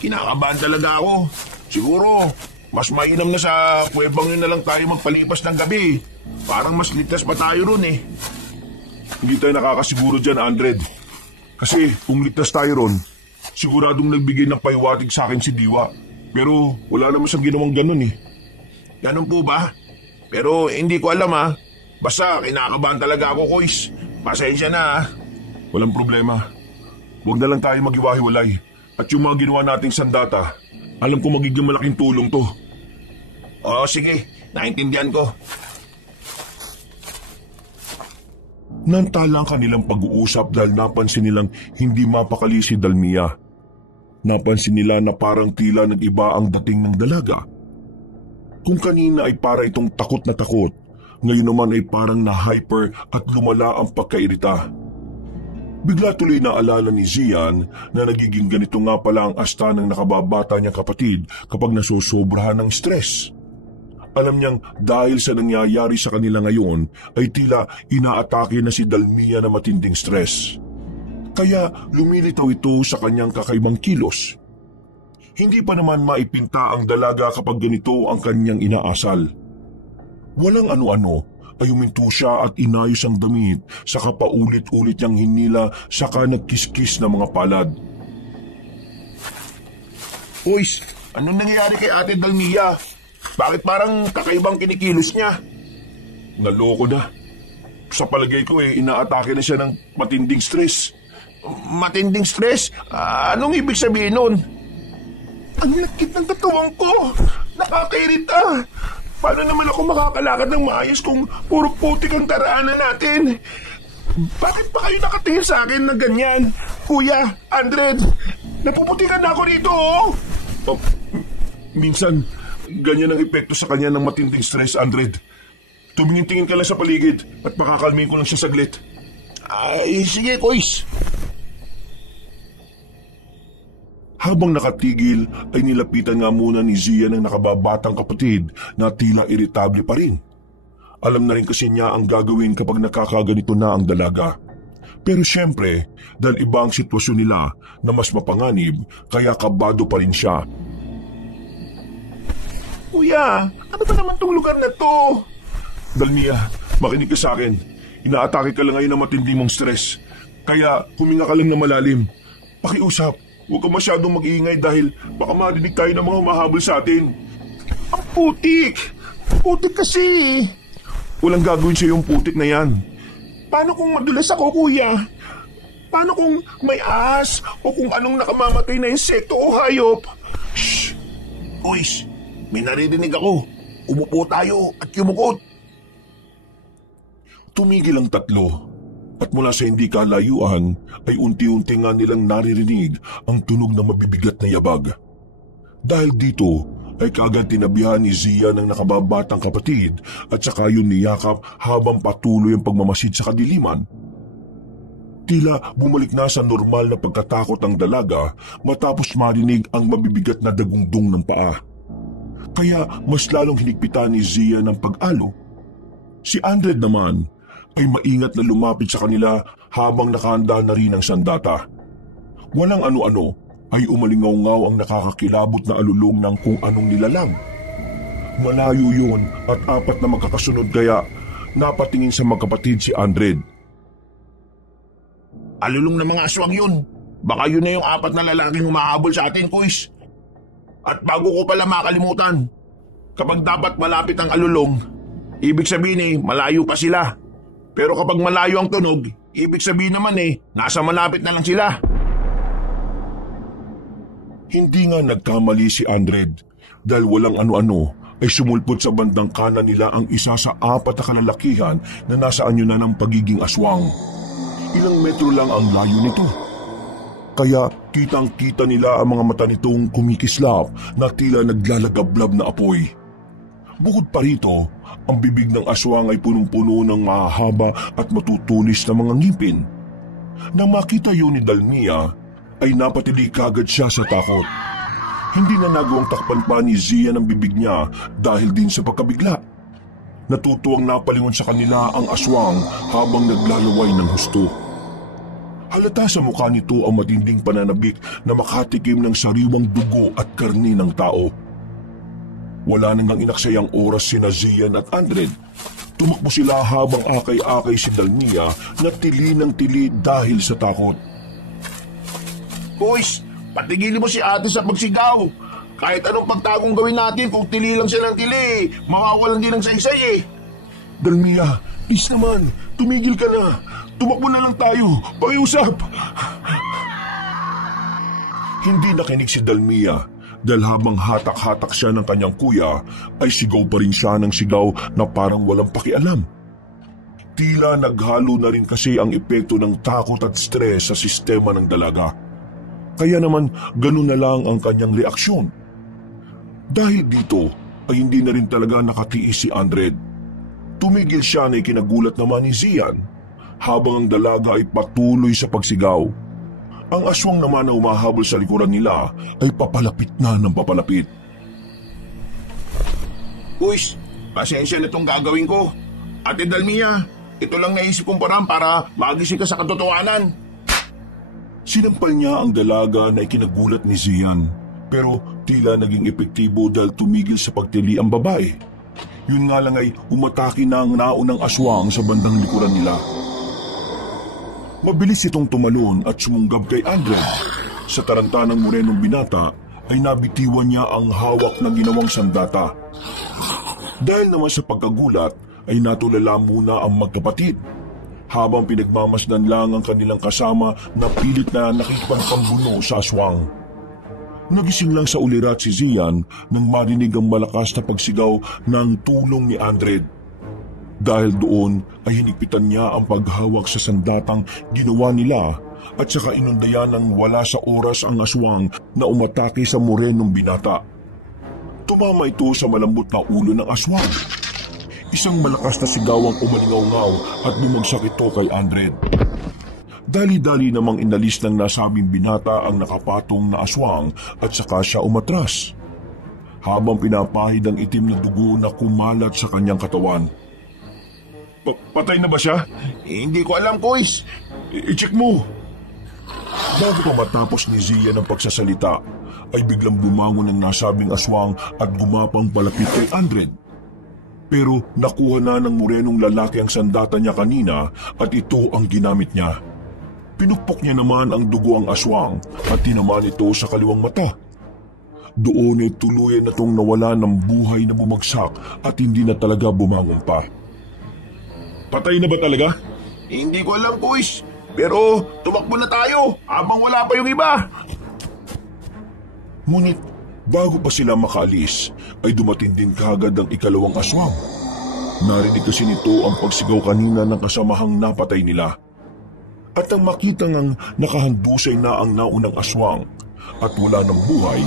kinakabahan talaga ako. Siguro, mas mainam na sa kuwebang yun na lang tayo magpalipas ng gabi. Parang mas ligtas pa tayo ron eh. Hindi tayo nakakasiguro dyan, Andred. Kasi kung ligtas tayo ron, siguradong nagbigay ng pahiwatig sa akin si Diwa. Pero wala naman siyang ginawang ganun eh. Ganun po ba? Pero hindi ko alam ha. Basta kinakabahan talaga ako, Kois. Pasensya na ha. Walang problema. Huwag na lang tayo mag-iwahiwalay. At yung mga ginawa nating sandata, alam ko magiging malaking tulong to. Oo, sige. Naintindihan ko. Nantala ang kanilang pag-uusap dahil napansin nilang hindi mapakali si Dalmia. Napansin nila na parang tila nag-iba ang dating ng dalaga. Kung kanina ay para itong takot na takot, ngayon naman ay parang na-hyper at lumala ang pagkairita. Bigla tuloy naalala ni Zian na nagiging ganito nga pala ang asta ng nakababata niyang kapatid kapag nasosobrahan ng stress. Alam niyang dahil sa nangyayari sa kanila ngayon ay tila inaatake na si Dalmia na matinding stress. Kaya lumilitaw ito sa kanyang kakaibang kilos. Hindi pa naman maipinta ang dalaga kapag ganito ang kanyang inaasal. Walang ano-ano ay huminto siya at inayos ang damit saka paulit-ulit niyang hinila saka nagkiskis ng mga palad. Uys, anong nangyayari kay Ate Dalmia? Bakit parang kakaibang kinikilos niya? Naloko na. Sa palagay ko inaatake na siya ng matinding stress. Matinding stress? Anong ibig sabihin nun? Ang lakit ng katawan ko! Nakakairita! Paano naman ako makakalakad ng maayos kung puro putik ang daraanan natin? Bakit pa kayo nakatingin sa akin na ganyan? Kuya, Andred, napuputikan na ako dito, oh! Minsan, ganyan ang epekto sa kanya ng matinding stress, Andred. Tumingin-tingin ka lang sa paligid at makakalmin ko lang siya saglit. Ay, sige, Kois. Habang nakatigil ay nilapitan nga muna ni Zian ang nakababatang kapatid na tila iritable pa rin. Alam na rin kasi niya ang gagawin kapag nakakaganito na ang dalaga. Pero syempre, dahil iba ang sitwasyon nila na mas mapanganib, kaya kabado pa rin siya. Kuya, ano ba naman tong lugar na to? Dalmia, makinig ka sa akin. Inaatake ka lang ngayon ng matindi mong stress. Kaya huminga ka lang na malalim. Pakiusap. Huwag ka masyadong mag-iingay dahil baka marinig tayo ng mga humahabol sa atin. Ang putik! Putik kasi! Walang gagawin sa iyong putik na yan. Paano kung madulas ako, kuya? Paano kung may ahas o kung anong nakamamatay na insekto o hayop? Shhh! Uys, may naririnig ako. Umupo tayo at yumukot. Tumigil ang tatlo. At mula sa hindi kalayuan ay unti-unti nga nilang naririnig ang tunog ng mabibigat na yabag. Dahil dito ay kaagad tinabihan ni Zia ng nakababatang kapatid at saka yun niyakap habang patuloy ang pagmamasid sa kadiliman. Tila bumalik na sa normal na pagkatakot ang dalaga matapos marinig ang mabibigat na dagundong ng paa. Kaya mas lalong hinigpitan ni Zia ng pag-alo. Si Andred naman ay maingat na lumapit sa kanila habang nakahanda na rin ang sandata. Walang ano-ano ay umalingaw-ngaw ang nakakakilabot na alulong ng kung anong nilalang. Malayo yun at apat na magkakasunod kaya napatingin sa magkapatid si Andred. Alulong na mga aswang yun. Baka yun na yung apat na lalaking humahabol sa atin, Kuis. At bago ko pala makalimutan, kapag dapat malapit ang alulong, ibig sabihin malayo pa sila. Pero kapag malayo ang tunog, ibig sabihin naman nasa malapit na lang sila. Hindi nga nagkamali si Andred dahil walang ano-ano ay sumulpot sa bandang kanan nila ang isa sa apat na kalalakihan na nasa anyo na ng pagiging aswang. Ilang metro lang ang layo nito. Kaya kitang-kita nila ang mga mata nitong kumikislap na tila naglalagablab na apoy. Bukod pa rito, ang bibig ng aswang ay punong-puno ng mahahaba at matutulis na mga ngipin. Nang makita yun ni Dalmia, ay napatili kagad siya sa takot. Hindi na nagawang takpan pa ni Zia ng bibig niya dahil din sa pagkabigla. Natutuwang napalingon sa kanila ang aswang habang naglalaway ng husto. Halata sa mukha nito ang matinding pananabik na makatikim ng sariwang dugo at karni ng tao. Wala nang inaksayang oras sina Zian at Andred. Tumakbo sila habang akay-akay si Dalmia na tili ng tili dahil sa takot. Kuis, patigilin mo si ate sa pagsigaw. Kahit anong pagtagong gawin natin kung tili lang siya ng tili, mawawalan din ng saysay Dalmia, please naman, tumigil ka na. Tumakbo na lang tayo, pakiusap. Hindi nakinig si Dalmia. Dahil habang hatak-hatak siya ng kanyang kuya, ay sigaw pa rin siya ng sigaw na parang walang pakialam. Tila naghalo na rin kasi ang epekto ng takot at stress sa sistema ng dalaga. Kaya naman ganun na lang ang kanyang reaksyon. Dahil dito ay hindi na rin talaga nakatiis si Andred. Tumigil siya na ikinagulat naman ni Zian. habang ang dalaga ay patuloy sa pagsigaw. Ang aswang naman na umahabol sa likuran nila ay papalapit na ng papalapit. Kuis, pasensya na itong gagawin ko. Ate Dalmia, ito lang naisip kong paraan para magising ka sa katotohanan. Sinampal niya ang dalaga na ikinagulat ni Zian, pero tila naging epektibo dahil tumigil sa pagtili ang babae. Yun nga lang ay umatake na ang naunang aswang sa bandang likuran nila. Mabilis itong tumalon at sumunggab kay Andred. Sa tarantanang morenong binata ay nabitiwan niya ang hawak na ginawang sandata. Dahil naman sa pagkagulat ay natulala muna ang magkapatid. Habang pinagmamasdan lang ang kanilang kasama na pilit na nakikipagpambuno sa aswang. Nagising lang sa ulirat si Zian nang marinig ang malakas na pagsigaw ng tulong ni Andred. Dahil doon ay hinigpitan niya ang paghawak sa sandatang ginawa nila at saka inundayan ng wala sa oras ang aswang na umatake sa morenong binata. Tumama ito sa malambot na ulo ng aswang. Isang malakas na sigawang umalingaw-ngaw at bumagsak ito kay Andred. Dali-dali namang inalis ng nasabing binata ang nakapatong na aswang at saka siya umatras. Habang pinapahid ang itim na dugo na kumalat sa kanyang katawan. Patay na ba siya? Hindi ko alam, Kuis. I-check mo. Bago pa matapos ni Zia ng pagsasalita, ay biglang bumangon ang nasabing aswang at gumapang palapit kay Andred. Pero nakuha na ng morenong lalaki ang sandata niya kanina at ito ang ginamit niya. Pinukpok niya naman ang dugo ang aswang at tinamaan ito sa kaliwang mata. Doon ay tuluyan na itong nawala ng buhay na bumagsak at hindi na talaga bumangon pa. Patay na ba talaga? Hindi ko alam, Kuis. Pero tumakbo na tayo habang wala pa yung iba. Ngunit bago pa sila makaalis, ay dumating din kaagad ang ikalawang aswang. Narinig kasi nito ang pagsigaw kanina ng kasamahang napatay nila. At nang makita ngang nakahandusay na ang naunang aswang at wala ng buhay,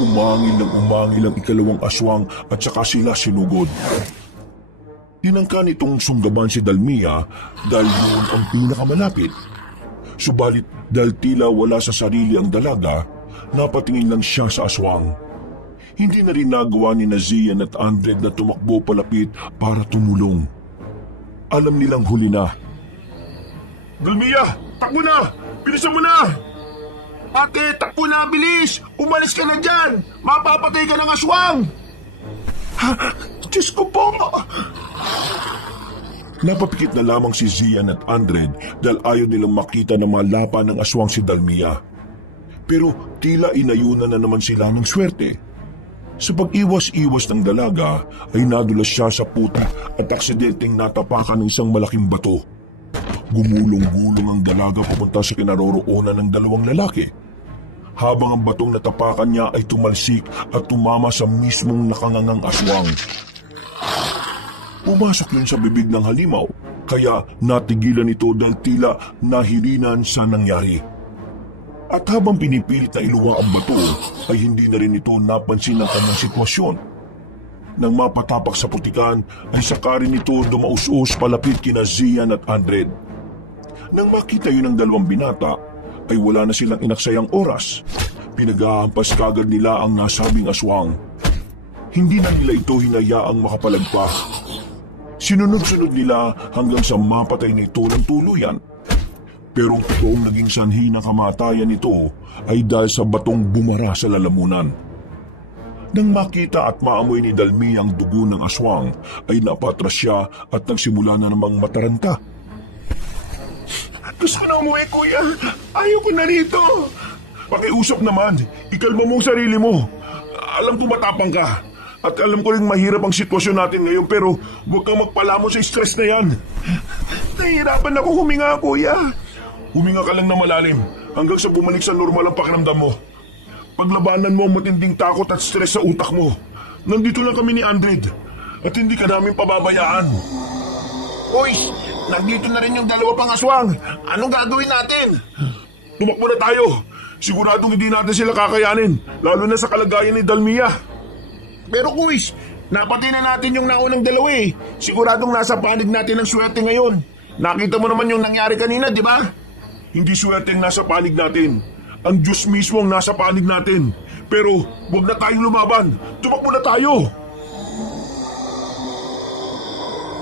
umangil ang ikalawang aswang at saka sila sinugod. Tinangka nitong sunggaban si Dalmia dahil doon ang pinakamalapit. Subalit dahil tila wala sa sarili ang dalaga, napatingin lang siya sa aswang. Hindi na rin nagawa ni Zian at Andred na tumakbo palapit para tumulong. Alam nilang huli na. Dalmia, takbo na! Bilisan mo na! Ate, takbo na, bilis! Umalis ka na dyan! Mapapatay ka ng aswang! Ha? Diyos ko po! Napapikit na lamang si Zian at Andred dahil ayaw nilang makita na malapa ng aswang si Dalmia. Pero tila inayunan na naman sila ng swerte. Sa pag-iwas-iwas ng dalaga ay nadulas siya sa puti at aksidenteng natapakan ng isang malaking bato. Gumulong-gulong ang dalaga papunta sa kinaroroonan ng dalawang lalaki. Habang ang batong natapakan niya ay tumalsik at tumama sa mismong nakangangang aswang. Pumasok yun sa bibig ng halimaw, kaya natigilan ito dahil tila nahirinan sa nangyari. At habang pinipilit na iluwa ang bato, ay hindi na rin ito napansin ang kanyang sitwasyon. Nang mapatapak sa putikan, ay saka rin ito dumaus-us palapit kina Zian at Andred. Nang makita yun ng dalawang binata, ay wala na silang inaksayang oras. Pinag-aampas kagad nila ang nasabing aswang. Hindi na nila ito hinayaang makapalagpa. Sinunod-sunod nila hanggang sa mapatay na ito ng tuluyan. Pero ang totoong naging sanhi ng kamatayan nito ay dahil sa batong bumara sa lalamunan. Nang makita at maamoy ni Dalmi ang dugo ng aswang, ay napatras siya at nagsimula na namang mataranta. Gusto ko na umuwi, kuya. Ayaw ko na rito. Pakiusap naman. Ikalma mo ang sarili mo. Alam ko matapang ka. At alam ko rin mahirap ang sitwasyon natin ngayon, pero huwag kang magpalamon sa stress na yan. Nahihirapan ako huminga, kuya. Huminga ka lang na malalim hanggang sa bumalik sa normal ang pakiramdam mo. Paglabanan mo ang matinding takot at stress sa utak mo. Nandito lang kami ni Andred at hindi ka namin pababayaan. Uy, nandito na rin yung dalawa pang aswang. Anong gagawin natin? Tumakbo na tayo. Siguradong hindi natin sila kakayanin, lalo na sa kalagayan ni Dalmia. Pero Kuis, napatay na natin yung naunang dalawa eh. Siguradong nasa panig natin ang swerte ngayon. Nakita mo naman yung nangyari kanina, di ba? Hindi swerte ang nasa panig natin. Ang Diyos mismo ang nasa panig natin. Pero huwag na tayong lumaban. Tumakbo na tayo!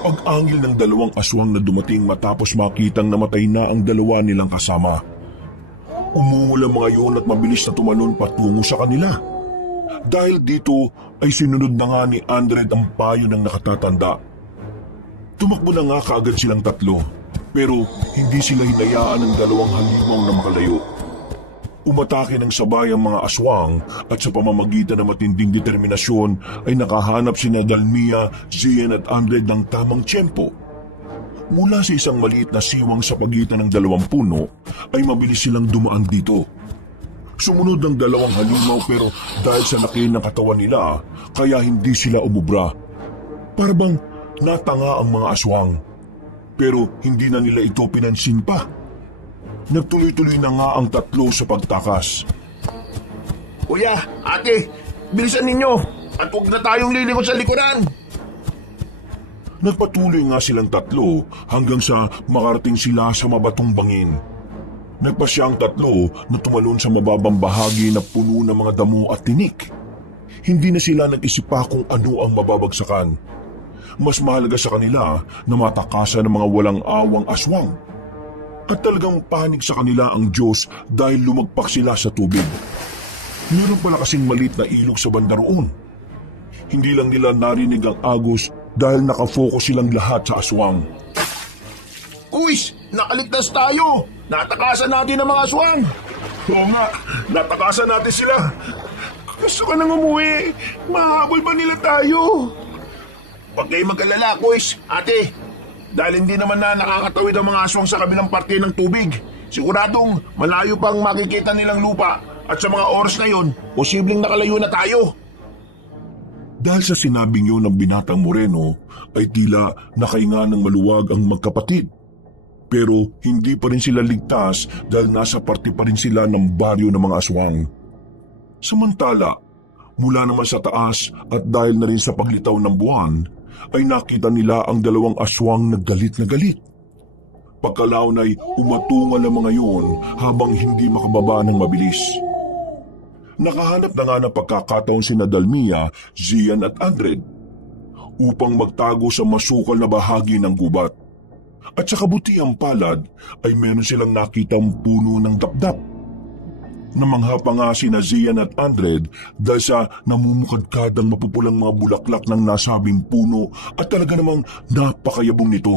Pag-angil ng dalawang aswang na dumating matapos makitang namatay na ang dalawa nilang kasama. Umuhol ang mga yun at mabilis na tumalon patungo sa kanila. Dahil dito ay sinunod na nga ni Andred ang payo ng nakatatanda. Tumakbo na nga kaagad silang tatlo, pero hindi sila hinayaan ng dalawang halimaw na makalayo. Umatake ng sabay ang mga aswang at sa pamamagitan ng matinding determinasyon ay nakahanap sina Dalmia, Zian at Andred ng tamang tiyempo. Mula sa isang maliit na siwang sa pagitan ng dalawang puno ay mabilis silang dumaan dito. Sumunod ng dalawang halimaw pero dahil sa laki ng katawan nila kaya hindi sila umubra. Para bang natanga ang mga aswang. Pero hindi na nila ito pinansin pa. Nagtuloy-tuloy na nga ang tatlo sa pagtakas. Kuya, ate, bilisan ninyo at huwag na tayong lilingon sa likuran. Nagpatuloy nga silang tatlo hanggang sa makarating sila sa mabatong bangin. Nagpasya ang tatlo na tumalon sa mababang bahagi na puno ng mga damo at tinik. Hindi na sila nag-isip pa kung ano ang mababagsakan. Mas mahalaga sa kanila na matakasan ng mga walang awang aswang. At talagang panig sa kanila ang Diyos dahil lumagpak sila sa tubig. Meron pala kasing maliit na ilog sa banda roon. Hindi lang nila narinig ang agos dahil nakafocus silang lahat sa aswang. Kuis, nakaligtas tayo! Natakasan natin ang mga aswang! Oo nga, natakasan natin sila. Gusto ka nang umuwi. Mahabol ba nila tayo? Huwag kayo mag-alala, Kuis, ate. Dahil hindi naman na nakakatawid ang mga aswang sa kabilang parte ng tubig. Siguradong malayo pang makikita nilang lupa at sa mga oras na yun, posibleng nakalayo na tayo. Dahil sa sinabing yun ng binatang Moreno, ay tila nakainga ng maluwag ang magkapatid. Pero hindi pa rin sila ligtas dahil nasa parte pa rin sila ng baryo ng mga aswang. Samantala, mula naman sa taas at dahil na rin sa paglitaw ng buwan, ay nakita nila ang dalawang aswang na galit na galit. Pagkalaon ay umatungal ang mga yun habang hindi makababa ng mabilis. Nakahanap na nga ng pagkakataon sina Dalmia, Zian at Andred upang magtago sa masukal na bahagi ng gubat. At sa kabutiang palad ay meron silang nakitang puno ng dapdap. Namangha pa nga sina Zian at Andred dahil sa namumukadkadang mapupulang mga bulaklak ng nasabing puno at talaga namang napakayabong nito.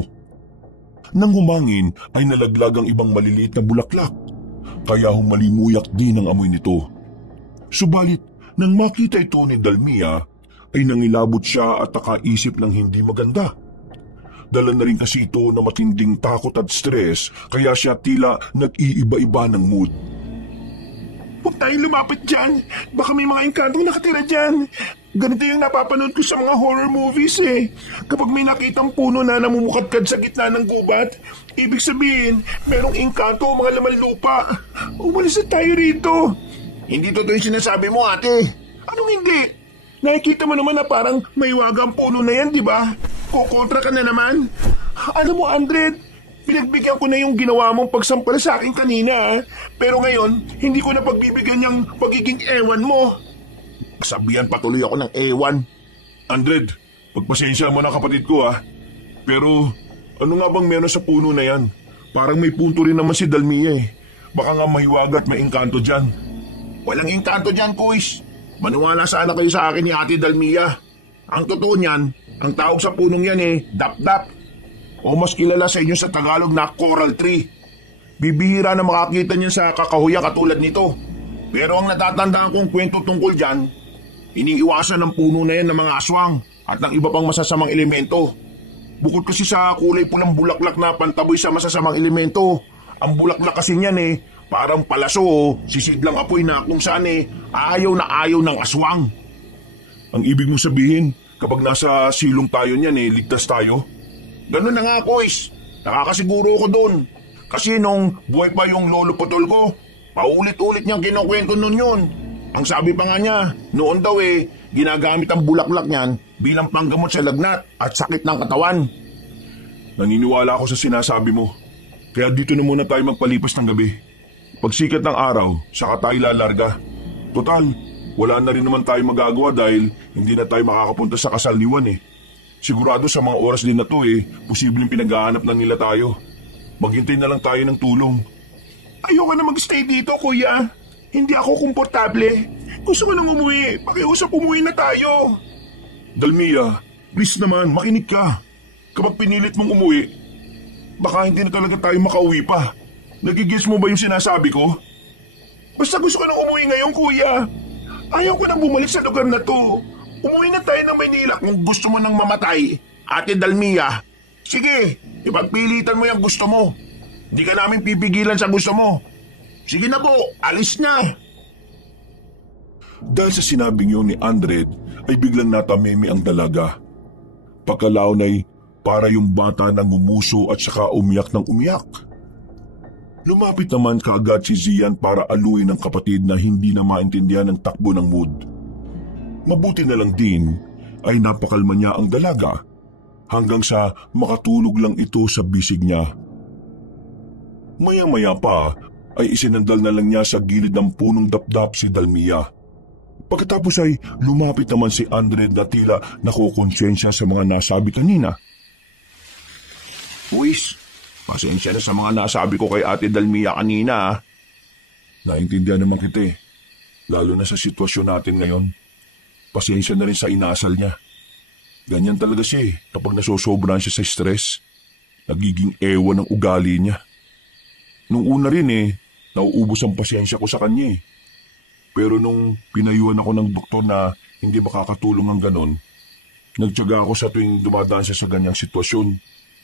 Nang humangin ay nalaglag ang ibang maliliit na bulaklak, kaya humalimuyak din ang amoy nito. Subalit, nang makita ito ni Dalmia, ay nangilabot siya at nakaisip ng hindi maganda. Dala na rin kasi ito na matinding takot at stress kaya siya tila nag-iiba-iba ng mood. Huwag tayong lumapit dyan. Baka may mga engkantong nakatira dyan. Ganito yung napapanood ko sa mga horror movies eh. Kapag may nakitang puno na namumukadkad sa gitna ng gubat, ibig sabihin, merong engkanto o mga laman lupa. Umalis na tayo rito. Hindi totoo yung sinasabi mo, ate. Anong hindi? Nakikita mo naman na parang may wagang puno na yan, di ba? Kukontra ka na naman. Alam mo, Andred, pinagbigyan ko na yung ginawa mong pagsampal sa akin kanina. Pero ngayon, hindi ko na pagbibigyan yung pagiging ewan mo. Sabihan patuloy ako ng ewan. Andred, pagpasensya mo na kapatid ko ha. Pero ano nga bang meron sa puno na yan? Parang may punto rin naman si Dalmia eh. Baka nga mahiwaga at may engkanto dyan. Walang engkanto dyan, Kuis. Maniwala sana kayo sa akin ni Ate Dalmia. Ang totoo niyan, ang tawag sa punong yan dap-dap. O mas kilala sa inyo sa Tagalog na coral tree. Bibihira na makakita niyan sa kakahuya katulad nito. Pero ang natatandaan kong kwento tungkol dyan, iniiwasan ng puno na yan ng mga aswang at ng iba pang masasamang elemento. Bukod kasi sa kulay pulang bulaklak na pantaboy sa masasamang elemento, ang bulaklak kasi niyan parang palaso o sisidlang apoy na kung saan ayaw na ayaw ng aswang. Ang ibig mong sabihin, kapag nasa silong tayo niyan ligtas tayo? Ganun na nga, Kuis. Nakakasiguro ko doon. Kasi nung buhay pa yung lolo putol ko, paulit-ulit niyang kinukwento nun yun. Ang sabi pa nga niya, noon daw ginagamit ang bulaklak niyan bilang panggamot sa lagnat at sakit ng katawan. Naniniwala ako sa sinasabi mo. Kaya dito na muna tayo magpalipas ng gabi. Pagsikat ng araw, saka tayo lalarga. Total, wala na rin naman tayo magagawa dahil hindi na tayo makakapunta sa kasal ni Juan eh. Sigurado sa mga oras din na to posibleng pinag-aanap na nila tayo. Maghintay na lang tayo ng tulong. Ayoko na mag-stay dito, kuya. Hindi ako komportable. Gusto ko nang umuwi. Pakiusap umuwi na tayo. Dalmia, please naman, makinig ka. Kapag pinilit mong umuwi, baka hindi na talaga tayo makauwi pa. Nagigis mo ba yung sinasabi ko? Basta gusto ko nang umuwi ngayon, kuya. Ayaw ko nang bumalik sa lugar na to. Umuwi na tayo ng Maynila kung gusto mo nang mamatay. Ate Dalmia, sige, ipagpilitan mo yung gusto mo. Hindi ka namin pipigilan sa gusto mo. Sige na po, alis na. Dahil sa sinabing yun ni Andred, ay biglang natamimi ang dalaga. Pagkalaon ay para yung bata na ngumuso at saka umiyak ng umiyak. Lumapit naman kaagad si Zian para aluin ang kapatid na hindi na maintindihan ang takbo ng mood. Mabuti na lang din ay napakalma niya ang dalaga hanggang sa makatulog lang ito sa bisig niya. Maya-maya pa ay isinandal na lang niya sa gilid ng punong dapdap si Dalmia. Pagkatapos ay lumapit naman si Andred na tila nakukonsensya sa mga nasabi kanina. Uwis, pasensya na sa mga nasabi ko kay Ate Dalmia kanina. Naintindihan naman kita lalo na sa sitwasyon natin ngayon. Pasensya na rin sa inasal niya. Ganyan talaga siya kapag nasosobran siya sa stress. Nagiging ewan ng ugali niya. Nung una rin nauubos ang pasensya ko sa kanya Pero nung pinayuhan ako ng doktor na hindi makakatulong ang ganon, nagtiyaga ako sa tuwing dumadaan siya sa ganyang sitwasyon.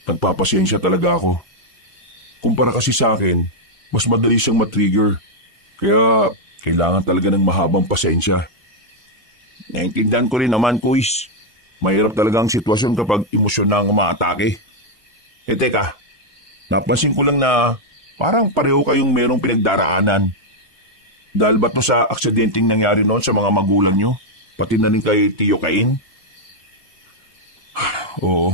Nagpapasensya talaga ako. Kumpara kasi sa akin, mas madali siyang matrigger. Kaya kailangan talaga ng mahabang pasensya. Naintindihan ko rin naman, Kuis. Mahirap talaga ang sitwasyon kapag emosyon na ang umaatake. Teka, napansin ko lang na parang pareho kayong merong pinagdaraanan. Dahil ba ito sa aksidenteng nangyari noon sa mga magulang nyo? Pati na rin kay Tio Cain? Oo,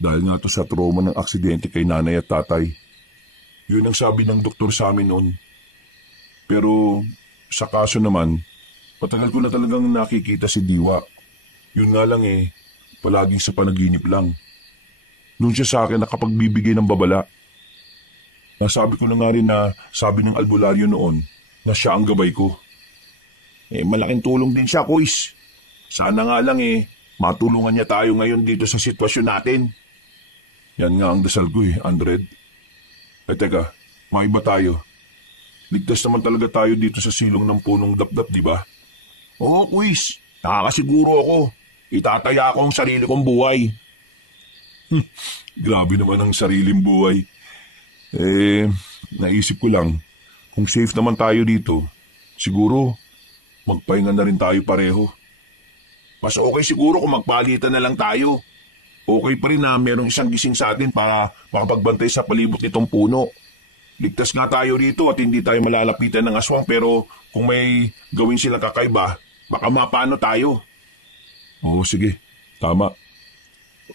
dahil nga ito sa trauma ng aksidente kay nanay at tatay. Yun ang sabi ng doktor sa amin noon. Pero sa kaso naman, matagal ko na talagang nakikita si Diwa. Yun nga lang palaging sa panaginip lang. Noon siya sa akin nakapagbibigay ng babala. Nasabi ko na nga rin na sabi ng albularyo noon na siya ang gabay ko. Malaking tulong din siya, Kuis. Sana nga lang matulungan niya tayo ngayon dito sa sitwasyon natin. Yan nga ang dasal ko Andred. Teka, maiba tayo. Ligtas naman talaga tayo dito sa silong ng punong dapdap, di ba? Oo, Kuis. Nakakasiguro ako. Itataya ako ang sarili kong buhay. Grabe naman ang sariling buhay. Naisip ko lang, kung safe naman tayo dito, siguro magpahinga na rin tayo pareho. Mas okay siguro kung magpalitan na lang tayo. Okay pa rin na merong isang gising sa atin para makapagbantay sa palibot nitong puno. Ligtas nga tayo rito at hindi tayo malalapitan ng aswang pero kung may gawin silang kakaiba, baka mapano tayo. Oo, sige. Tama.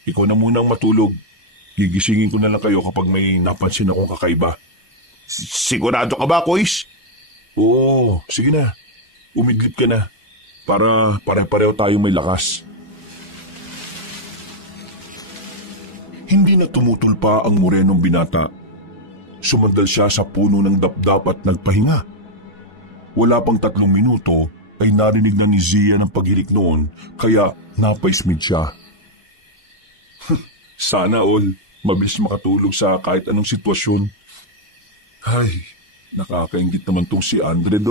Ikaw na munang matulog. Gigisingin ko na lang kayo kapag may napansin akong kakaiba. Sigurado ka ba, Kuis? Oo, sige na. Umidlip ka na. Para pare-pareho tayong may lakas. Hindi na tumutol pa ang morenong binata. Sumandal siya sa puno ng dapdap at nagpahinga. Wala pang 3 minuto ay narinig na ni Zia ng paghilik noon kaya napaismid siya. Sana all, mabilis makatulog sa kahit anong sitwasyon. Ay, nakakaingit naman tong si Andred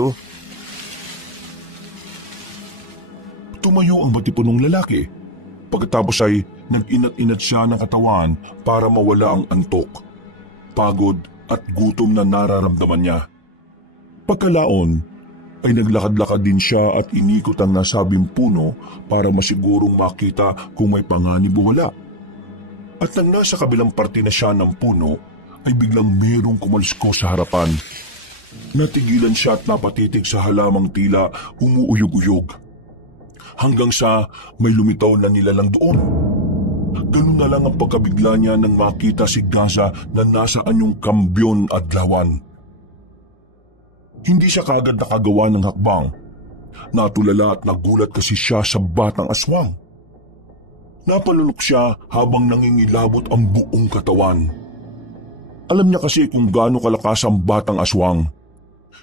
Tumayo ang batipunong lalaki. Pagkatapos ay nag-inat-inat siya ng katawan para mawala ang antok, pagod at gutom na nararamdaman niya. Pagkalaon ay naglakad-lakad din siya at inikot ang nasabing puno para masigurong makita kung may panganib o wala. At nang nasa kabilang parte na siya ng puno, ay biglang merong kumalsko sa harapan. Natigilan siya at napatitig sa halamang tila umuuyog-uyog. Hanggang sa may lumitaw na nilalang doon. Ganun na lang ang pagkabigla niya nang makita si Gaza na nasa anyong Kambyon Adlawan. Hindi siya kagad nakagawa ng hakbang. Natulala at nagulat kasi siya sa batang aswang. Napalunok siya habang nangingilabot ang buong katawan. Alam niya kasi kung gaano kalakas ang batang aswang.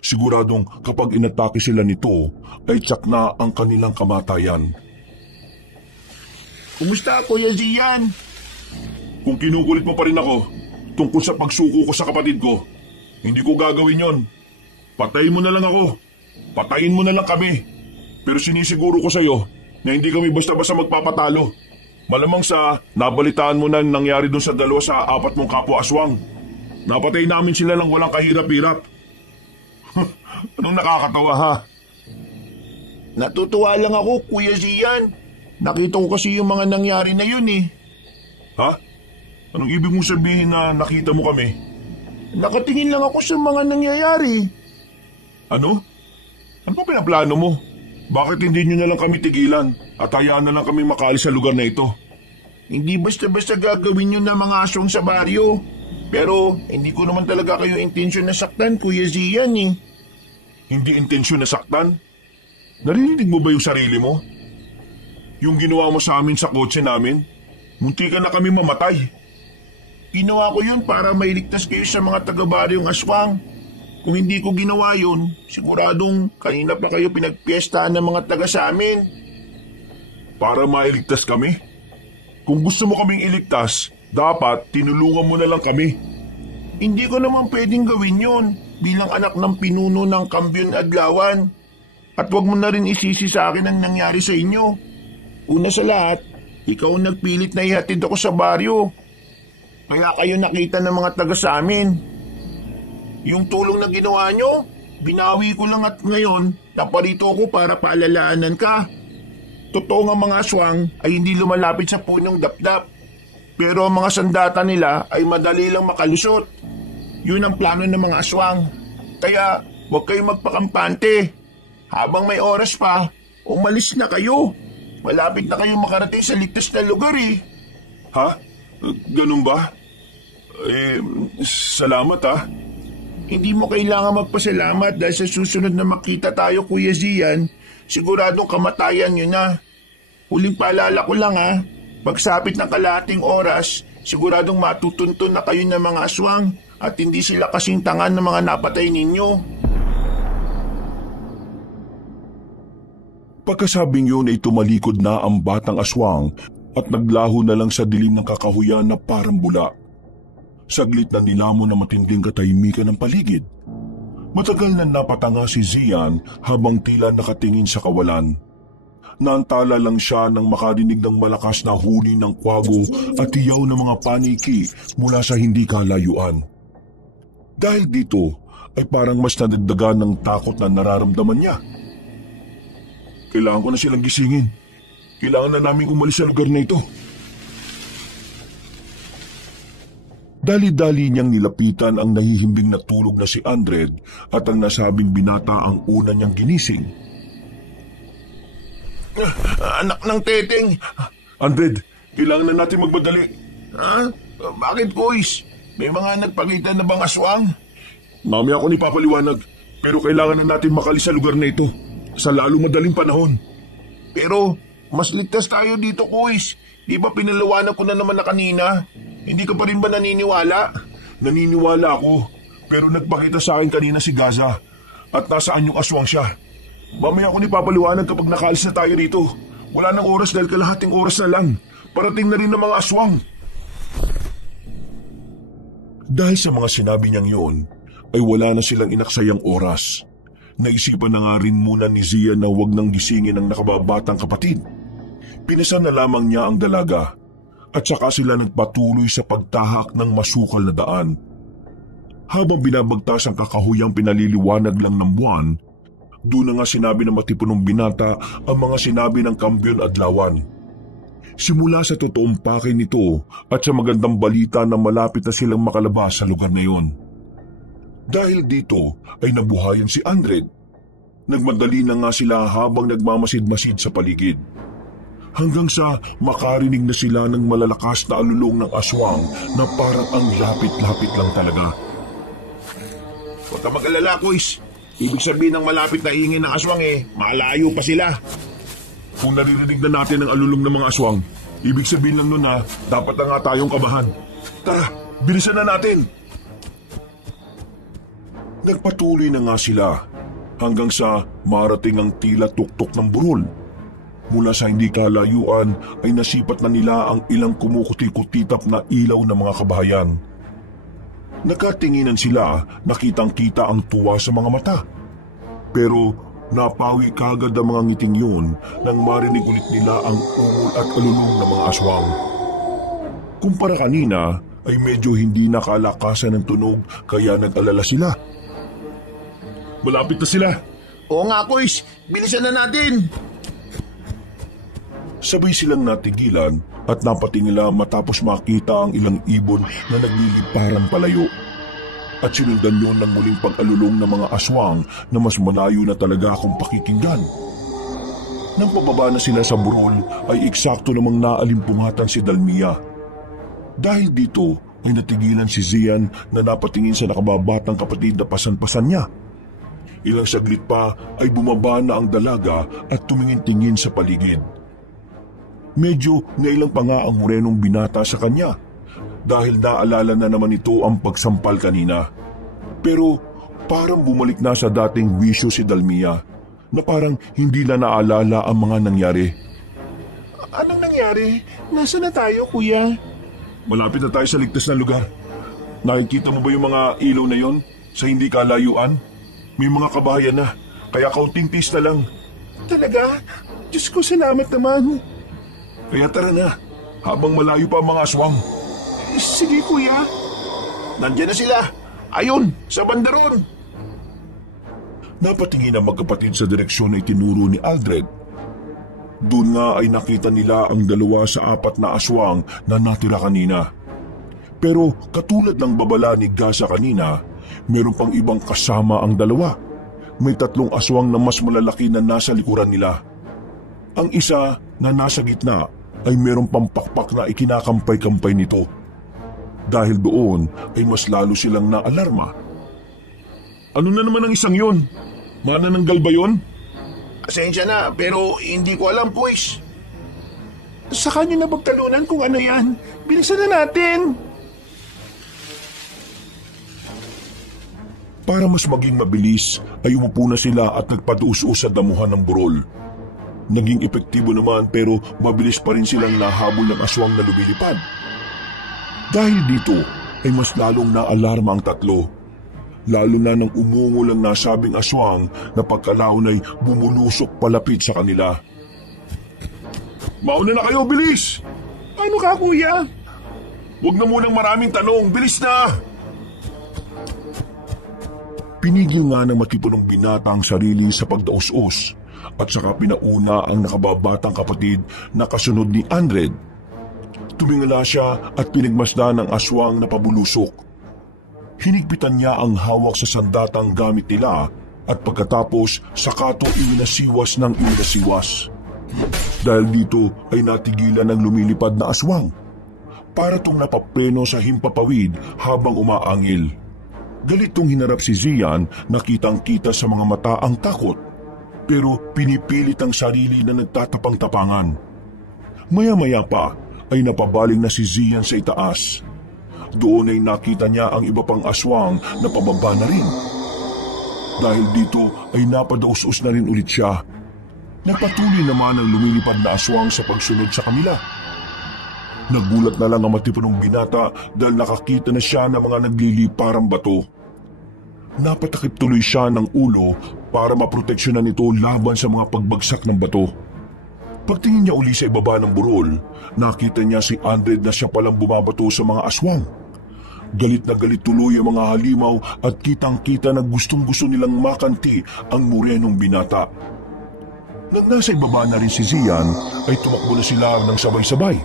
Siguradong kapag inatake sila nito ay tiyak na ang kanilang kamatayan. Kumusta, Kuya Zian? Kung kinukulit mo pa rin ako tungkol sa pagsuko ko sa kapatid ko, hindi ko gagawin yon. Patayin mo na lang ako. Patayin mo na lang kami. Pero sinisiguro ko sa iyo na hindi kami basta-basta magpapatalo. Malamang sa nabalitaan mo na nangyari doon sa 2 sa 4 mong kapwa aswang. Napatay namin sila lang walang kahirap-hirap. Anong nakakatawa ha? Natutuwa lang ako, Kuya Zian. Nakita ko kasi yung mga nangyari na yun eh. Ha? Anong ibig mong sabihin na nakita mo kami? Nakatingin lang ako sa mga nangyayari. Ano? Ano pa pinaplano mo? Bakit hindi nyo na lang kami tigilan at hayaan na lang kami makaalis sa lugar na ito? Hindi basta-basta gagawin yun ng mga aswang sa baryo. Pero hindi ko naman talaga kayo intensyon na saktan, Kuya Zian eh. Hindi intensyon na saktan? Narinig mo ba yung sarili mo? Yung ginawa mo sa amin sa kotse namin? Munti ka na kami mamatay. Ginawa ko yun para mailigtas kayo sa mga taga-baryong aswang. Kung hindi ko ginawa yun, siguradong kanina pa kayo pinagpiestahan ng mga taga sa amin. Para mailigtas kami? Kung gusto mo kaming iligtas, dapat tinulungan mo na lang kami. Hindi ko naman pwedeng gawin yun bilang anak ng pinuno ng Kambyon Adlawan. At wag mo na rin isisi sa akin ang nangyari sa inyo. Una sa lahat, ikaw ang nagpilit na ihatid ako sa baryo. Kaya kayo nakita ng mga taga sa amin. Yung tulong na ginawa nyo, binawi ko lang at ngayon naparito ko para paalalaanan ka. Totoo nga mga aswang ay hindi lumalapit sa punong dapdap. Pero ang mga sandata nila ay madali lang makalusot. Yun ang plano ng mga aswang. Kaya huwag kayong magpakampante. Habang may oras pa, umalis na kayo. Malapit na kayong makarating sa ligtas na lugar eh. Ha? Ganun ba? Salamat ha. Hindi mo kailangan magpasalamat dahil sa susunod na makita tayo, Kuya Zian, siguradong kamatayan nyo na. Huling paalala ko lang ha, pagsapit ng kalahating oras, siguradong matutuntun na kayo ng mga aswang at hindi sila kasing tangan ng mga napatay ninyo. Pagkasabing yun ay tumalikod na ang batang aswang at naglaho na lang sa dilim ng kakahuyan na parang bula. Saglit na nilamon na matinding katahimikan ng paligid. Matagal na napatanga si Zian habang tila nakatingin sa kawalan. Naantala lang siya nang makadinig ng malakas na huni ng kwago at tiyaw ng mga paniki mula sa hindi kalayuan. Dahil dito ay parang mas nadagdagan ng takot na nararamdaman niya. Kailangan ko na silang gisingin. Kailangan na namin umalis sa lugar na ito. Dali-dali niyang nilapitan ang nahihimbing na tulog na si Andred at ang nasabing binata ang una niyang ginising. Anak ng teteng. Andred, kailangan na natin magmadali. Ha? Bakit, boys? May mga nagpakita na bang aswang? Mamaya ako ni papaliwanag, pero kailangan na natin makalis sa lugar na ito sa lalong madaling panahon. Pero mas ligtas tayo dito, Kuis. Di ba pinalawanan ko na naman na kanina? Hindi ka pa rin ba naniniwala? Naniniwala ako, pero nagpakita sa akin kanina si Gaza at nasaan yung aswang siya. Mamaya ako ni papaliwanag kapag nakaalis na tayo rito. Wala nang oras dahil kalahating oras na lang. Parating na rin ng mga aswang. Dahil sa mga sinabi niyang yun, ay wala na silang inaksayang oras. Naisipan na nga rin muna ni Zia na wag nang gisingin ang nakababatang kapatid. Pinasan na lamang niya ang dalaga at saka sila nagpatuloy sa pagtahak ng masukal na daan. Habang binabagtas ang kakahuyang pinaliliwanag lang ng buwan, doon na nga sinabi ng matipunong binata ang mga sinabi ng Kambyon Adlawan. Simula sa totoong pakay nito at sa magandang balita na malapit na silang makalabas sa lugar na yon. Dahil dito ay nabuhayan si Andred. Nagmadali na nga sila habang nagmamasid-masid sa paligid. hanggang sa makarinig na sila ng malalakas na alulong ng aswang na parang ang lapit-lapit lang talaga. Huwag ka mag-alala, Kuis. Ibig sabihin ng malapit na ingin ng aswang malayo pa sila. Kung naririnig na natin ang alulong ng mga aswang, ibig sabihin lang nun na dapat na nga tayong kabahan. Tara, bilisan na natin! Nagpatuloy na nga sila hanggang sa marating ang tila tuktok ng burol. Mula sa hindi kalayuan ay nasipat na nila ang ilang kumukuti-kutitap na ilaw ng mga kabahayan. Nagkatinginan sila, nakitang-kita ang tuwa sa mga mata. Pero napawi kagad ang mga ngiting yun nang marinig ulit nila ang ungol at alulong ng mga aswang. Kumpara kanina ay medyo hindi nakalakasan ng tunog kaya nag-alala sila. Malapit na sila. Oo nga, Kuis. Bilisan na natin. Sabay silang natigilan at napatingala matapos makita ang ilang ibon na nagliliparan palayo. At sinundan yun ng muling pag-alulong ng mga aswang na mas malayo na talaga akong pakikinggan. Nang pababa na sila sa burol ay eksakto namang naalimpungatan si Dalmia. Dahil dito ay natigilan si Zian na napatingin sa nakababatang kapatid na pasan-pasan niya. Ilang saglit pa ay bumaba na ang dalaga at tumingin-tingin sa paligid. Medyo nailang pa nga ang morenong binata sa kanya dahil naalala na naman ito ang pagsampal kanina. Pero parang bumalik na sa dating wisyo si Dalmia na parang hindi na naalala ang mga nangyari. Anong nangyari? Nasaan na tayo, kuya? Malapit na tayo sa ligtas na lugar. Nakikita mo ba yung mga ilaw na yon sa hindi kalayuan? May mga kabahayan na, kaya kaunting pista lang. Talaga? Diyos ko, salamat naman. Kaya tara na, habang malayo pa ang mga aswang. Sige, kuya. Nandiyan na sila. Ayun, sa bandaron. Napatingin ang magkapatid sa direksyon na itinuro ni Aldred. Doon nga ay nakita nila ang dalawa sa 4 na aswang na natira kanina. Pero katulad ng babala ni Gasa kanina, meron pang ibang kasama ang dalawa. May 3 aswang na mas malalaki na nasa likuran nila. Ang isa na nasa gitna ay meron pang pakpak na ikinakampay-kampay nito. Dahil doon ay mas lalo silang naalarma. Ano na naman ang isang yun? Manananggal ba yun? Pasensya na, pero hindi ko alam, Kuis. Sa kanya na magtalunan kung ano yan. Bilisan na natin. Para mas maging mabilis ay umupo na sila at nagpaduus-us sa damuhan ng burol. Naging epektibo naman pero mabilis pa rin silang nahabol ng aswang na lumilipad. Dahil dito ay mas lalong naalarma ang 3. Lalo na nang umungol ang nasabing aswang na pagkalaon ay bumulusok palapit sa kanila. Mauna na kayo, bilis! Ano ka, kuya? Huwag na munang maraming tanong, bilis na! Pinigil nga ng matipunong binata ang sarili sa pagdaos-os at saka pinauna ang nakababatang kapatid na kasunod ni Andred. Tumingala siya at pinigmasdan ng aswang na pabulusok. Hinigpitan niya ang hawak sa sandatang gamit nila at pagkatapos sakato iwinasiwas ng iwinasiwas. Dahil dito ay natigilan ng lumilipad na aswang. Para tong napapreno sa himpapawid habang umaangil. Galitong hinarap si Zian, nakitang-kita sa mga mata ang takot. Pero pinipilit ang sarili na nagtatapang-tapangan. Maya-maya pa ay napabaling na si Zian sa itaas. Doon ay nakita niya ang iba pang aswang na pababa na rin. Dahil dito ay napadaus-us na rin ulit siya. Nagpatuloy naman ang lumilipad na aswang sa pagsunod sa kanila. Nagulat na lang ang matipunong binata dahil nakakita na siya ng mga nagliliparang bato. Napatakip tuloy siya ng ulo para maproteksyonan ito laban sa mga pagbagsak ng bato. Pagtingin niya uli sa ibaba ng burol, nakita niya si Andred na siya palang bumabato sa mga aswang. Galit na galit tuloy ang mga halimaw at kitang-kita na gustong-gusto nilang makanti ang murenong binata. Nang nasa ibaba na rin si Zian, ay tumakbo na sila ng sabay-sabay.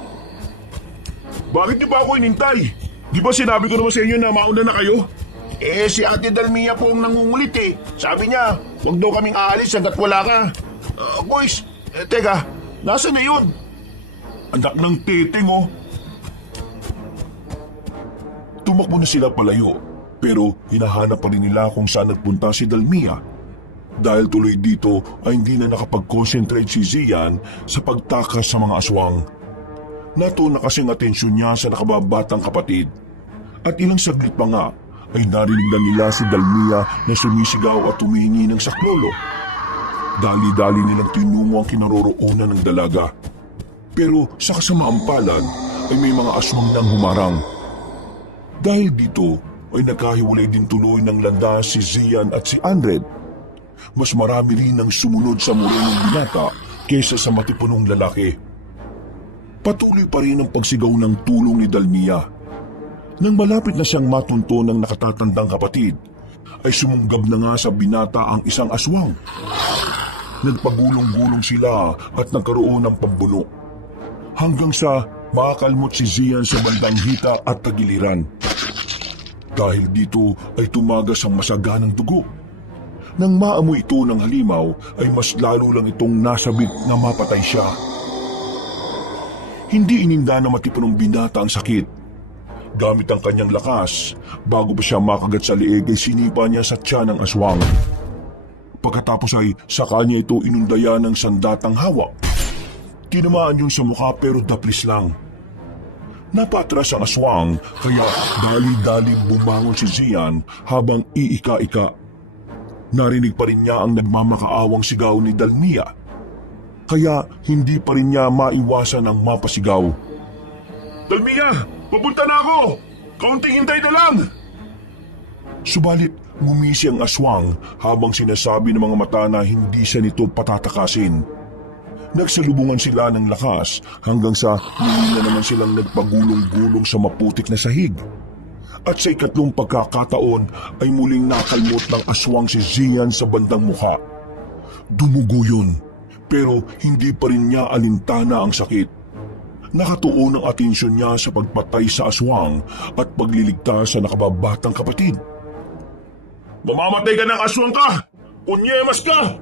Bakit niyo ba ako inintay? Di ba sinabi ko naman sa inyo na mauna na kayo? Si Ate Dalmia po ang nangungulit Sabi niya, huwag daw kaming aalis hanggat wala ka. Boys, teka, nasa na yun? Anak ng teteng oh. Tumakbo na sila palayo, pero hinahanap pa rin nila kung saan nagpunta si Dalmia. Dahil tuloy dito ay hindi na nakapag-concentrate si Zian sa pagtakas sa mga aswang. Natuon na kasing atensyon niya sa nakababatang kapatid. At ilang saglit pa nga ay narinig na nila si Dalmia na sumisigaw at humihingi ng saklolo. Dali-dali nilang tinungo ang kinaroroonan ng dalaga. Pero sa kasamaang palad ay may mga aswang nang humarang. Dahil dito ay nagkahiwalay din tuloy ng landas si Zian at si Andred. Mas marami rin ang sumunod sa morenong binata kaysa sa matipunong lalaki. Patuloy pa rin ang pagsigaw ng tulong ni Dalmia. Nang malapit na siyang matunto ng nakatatandang kapatid, ay sumunggab na nga sa binata ang isang aswang. Nagpagulong-gulong sila at nagkaroon ng pambuno. Hanggang sa makakalmot si Zian sa bandang hita at tagiliran. Dahil dito ay tumagas ang masaganang dugo. Nang maamoy ito ng halimaw ay mas lalo lang itong nasabik na mapatay siya. Hindi ininda na matipunong binata ang sakit. Gamit ang kanyang lakas, bago pa siya makagat sa leeg ay sinipa niya sa tiyan ng aswang. Pagkatapos ay sa kanya ito inundaya ng sandatang hawak. Tinamaan yung sa mukha pero daplis lang. Napatras ang aswang kaya dali-dali bumangon si Zian habang iika-ika. Narinig pa rin niya ang nagmamakaawang sigaw ni Dalmia. Kaya hindi pa rin niya maiwasan ang mapasigaw. Dalmia, pupunta na ako! Kaunting hintay na lang! Subalit ngumisi ang aswang habang sinasabi ng mga mata na hindi siya nito patatakasin. Nagsalubungan sila ng lakas hanggang sa hindi na naman silang nagpagulong-gulong sa maputik na sahig. At sa ikatlong pagkakataon ay muling nakalmot ng aswang si Zian sa bandang mukha. Dumugo yun, pero hindi pa rin niya alintana ang sakit. Nakatuon ang atensyon niya sa pagpatay sa aswang at pagliligtas sa nakababatang kapatid. Mamamatay ka ng aswang ka! Punyemas ka!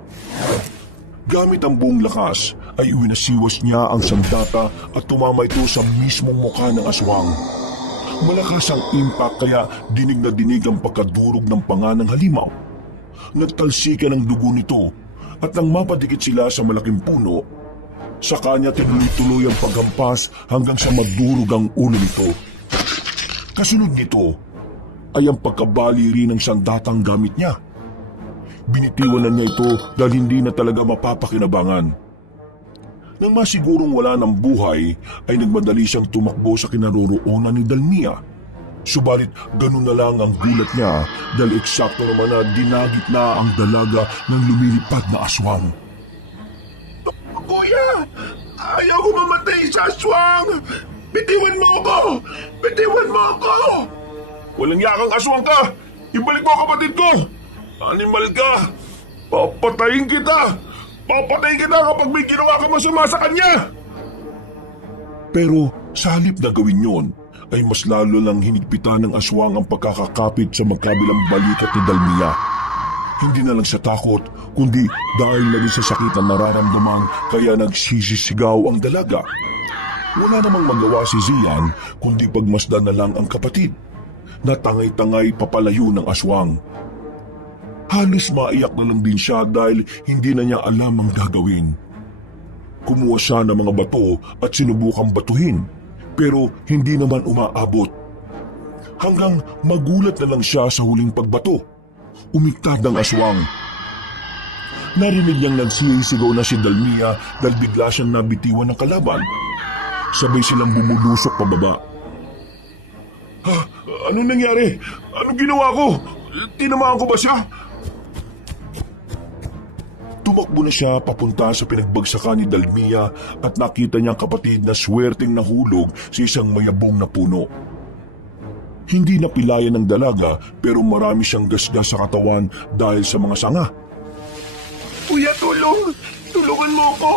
Gamit ang buong lakas ay iwinasiwas niya ang sandata at tumama ito sa mismong mukha ng aswang. Malakas ang impact kaya dinig na dinig ang pagkadurog ng panga ng halimaw. Nagtalsikan ang dugo nito at nang mapadikit sila sa malaking puno, sa kanya tinuloy-tuloy ang paghampas hanggang sa madurog ang ulo nito. Kasunod nito ay ang pagkabali rin ng sandatang gamit niya. Binitiwan na niya ito dahil hindi na talaga mapapakinabangan. Nang masigurong wala ng buhay, ay nagmadali siyang tumakbo sa kinaroroonan ni Dalmia. Subalit ganun na lang ang gulat niya dahil eksakto naman na dinagit na ang dalaga ng lumilipad na aswang. Kuya! Ayaw ko mamatay sa aswang! Bitiwan mo ako! Bitiwan mo ako! Walang yakang aswang ka! Ibalik mo ang kapatid ko! Animal ka! Papatayin kita! Papatayin kita kapag may ginawa ka masama sa kanya! Pero sa halip na gawin yon, ay mas lalo lang hinigpitan ng aswang ang pagkakakapit sa magkabilang balikat ni Dalmia. Hindi na lang sa takot, kundi dahil na rin sa sakit ang nararamdaman kaya nagsisisigaw ang dalaga. Wala namang magawa si Zian kundi pagmasdan na lang ang kapatid na tangay-tangay papalayo ng aswang. Halos maiyak na lang din siya dahil hindi na niya alam ang gagawin. Kumuha siya ng mga bato at sinubukang batuhin, pero hindi naman umaabot. Hanggang magulat na lang siya sa huling pagbato. Umiktad ang aswang. Narinig niyang nagsisigaw na si Dalmia dahil bigla siyang nabitiwan ng kalaban. Sabay silang bumulusok pababa. Ha? Ano nangyari? Anong ginawa ko? Tinamaan ko ba siya? Tumakbo na siya papunta sa pinagbagsakan ni Dalmia at nakita niyang kapatid na swerteng nahulog sa isang mayabong na puno. Hindi napilayan ng dalaga pero marami siyang gasgas sa katawan dahil sa mga sanga. Kuya, tulong! Tulungan mo ako!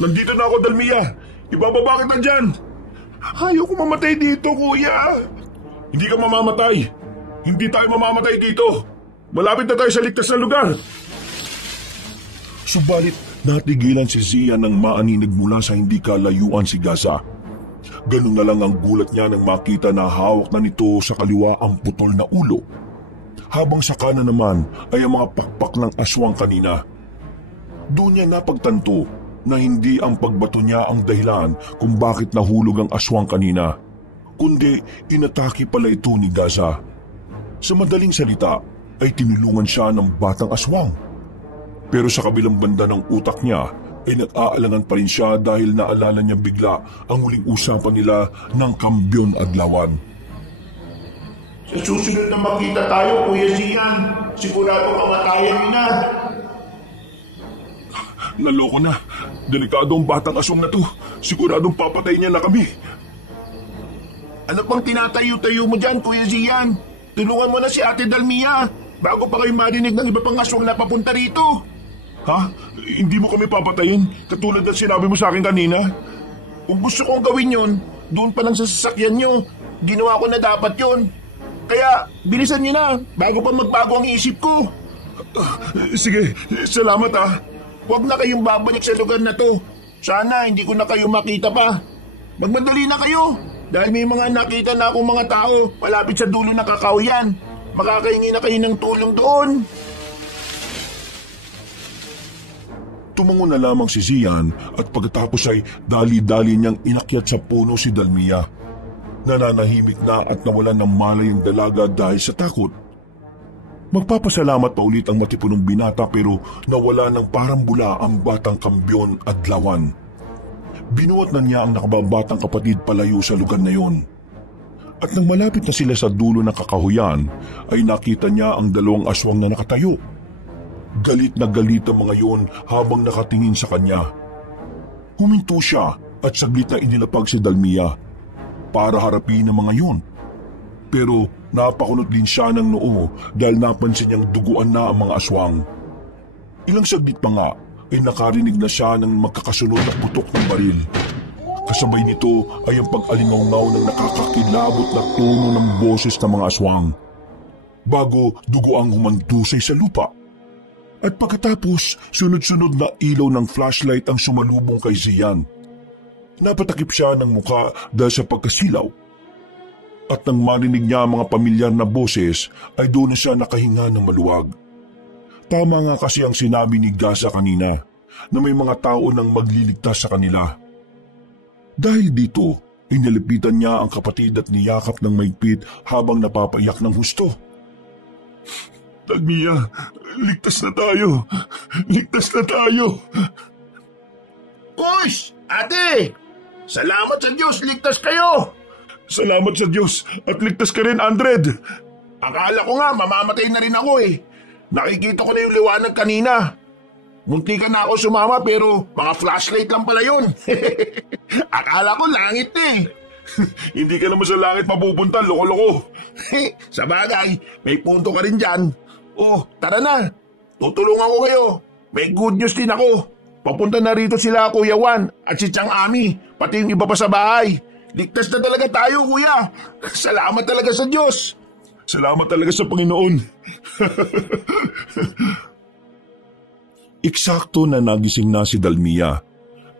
Nandito na ako, Dalmia! Ibababa kita dyan! Ayaw ko mamatay dito, kuya! Hindi ka mamamatay! Hindi tayo mamamatay dito! Malapit na tayo sa ligtas na lugar! Subalit Natigilan si Zian nang maaninig mula sa hindi kalayuan si Gaza. Ganun na lang ang gulat niya nang makita na hawak na nito sa kaliwa ang putol na ulo. Habang sa kanan naman ay ang mga pakpak ng aswang kanina. Doon niya napagtanto na hindi ang pagbato niya ang dahilan kung bakit nahulog ang aswang kanina, kundi inatake pala ito ni Gaza. Sa madaling salita ay tinulungan siya ng batang aswang. Pero sa kabilang banda ng utak niya ay nag-aalangan pa rin siya dahil naalala niya bigla ang huling usapan nila ng Kambyon Adlawan. Sa susunod na makita tayo, Kuya Zian, sigurado kamatayan na. Naloko na. Delikado ang batang aswang na to. Siguradong papatay niya na kami. Ano pang tinatayo-tayo mo dyan, Kuya Zian? Tulungan mo na si Ate Dalmia bago pa kayo marinig ng iba pang aswang na papunta rito. Ha? Hindi mo kami papatayin katulad ng sinabi mo sa akin kanina? Kung gusto kong gawin yon, doon pa lang sa sasakyan nyo. Ginawa ko na dapat yon. Kaya bilisan nyo na bago pa magbago ang isip ko. Sige, salamat ah. Huwag na kayong babalik sa lugar na to. Sana hindi ko na kayo makita pa. Magmadali na kayo dahil may mga nakita na akong mga tao malapit sa dulo ng kakahuyan. Makakahingi na kayo ng tulong doon. Tumango na lamang si Zian at pagkatapos ay dali-dali niyang inakyat sa puno si Dalmia. Nananahimik na at nawalan ng malay ang dalaga dahil sa takot. Magpapasalamat pa ulit ang matipunong binata pero nawala ng parang bula ang batang Kambyon Adlawan. Binuhat na niya ang nakababatang kapatid palayo sa lugar na yon. At nang malapit na sila sa dulo ng kakahuyan ay nakita niya ang dalawang aswang na nakatayo. Galit na galit ang mga yon habang nakatingin sa kanya. Huminto siya at saglit na inilapag si Dalmia para harapin ang mga yon. Pero napakunot din siya ng noo dahil napansin niyang duguan na ang mga aswang. Ilang saglit pa nga ay nakarinig na siya ng magkakasunod na putok ng baril. Kasabay nito ay ang pag-alingaw-ngaw ng nakakakilabot na tono ng boses ng mga aswang. Bago dugo ang humandusay sa lupa. At pagkatapos, sunod-sunod na ilaw ng flashlight ang sumalubong kay Zian. Napatakip siya ng muka dahil sa pagkasilaw. At nang marinig niya ang mga pamilyar na boses, ay doon na siya nakahinga ng maluwag. Tama nga kasi ang sinabi ni Gaza kanina, na may mga tao nang magliligtas sa kanila. Dahil dito, inilipitan niya ang kapatid at niyakap ng maigpit habang napapaiyak ng husto. Dalmia, ligtas na tayo. Ligtas na tayo. Push! Ate! Salamat sa Diyos, ligtas kayo! Salamat sa Diyos at ligtas ka rin, Andred. Akala ko nga mamamatay na rin ako eh. Nakikita ko na yung liwanag kanina. Munti ka na ako sumama pero mga flashlight lang pala yun. Akala ko langit na eh. Hindi ka naman sa langit mapupunta, loko-loko. Sa bagay, may punto ka rin dyan. Oh, tara na. Tutulungan ko kayo. May good news din ako. Papunta na rito sila Kuya Juan at si Chang Ami, pati yung iba pa sa bahay. Ligtas na talaga tayo, Kuya. Salamat talaga sa Diyos. Salamat talaga sa Panginoon. Eksakto na nagising na si Dalmia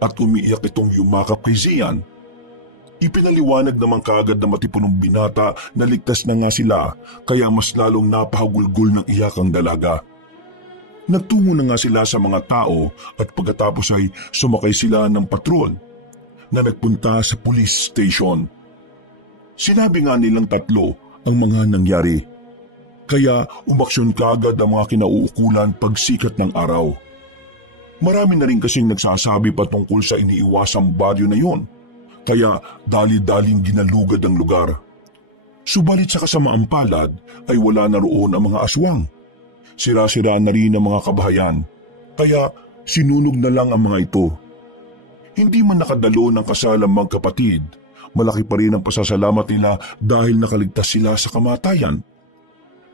at umiiyak itong yumakap kay Zian. Ipinaliwanag naman kaagad na matipunong binata na ligtas na nga sila kaya mas lalong napahagulgol ng iyak ang dalaga. Nagtungo na nga sila sa mga tao at pagkatapos ay sumakay sila ng patrol na nagpunta sa police station. Sinabi nga nilang tatlo ang mga nangyari. Kaya umaksyon kaagad ang mga kinauukulan pagsikat ng araw. Marami na rin kasing nagsasabi patungkol sa iniiwasang baryo na yon. Kaya dali-daling ginalugad ang lugar. Subalit sa kasamaang palad ay wala na roon ang mga aswang. Sira-sira na rin ang mga kabahayan. Kaya sinunog na lang ang mga ito. Hindi man nakadalo ng kasal ang magkapatid, malaki pa rin ang pasasalamat nila dahil nakaligtas sila sa kamatayan.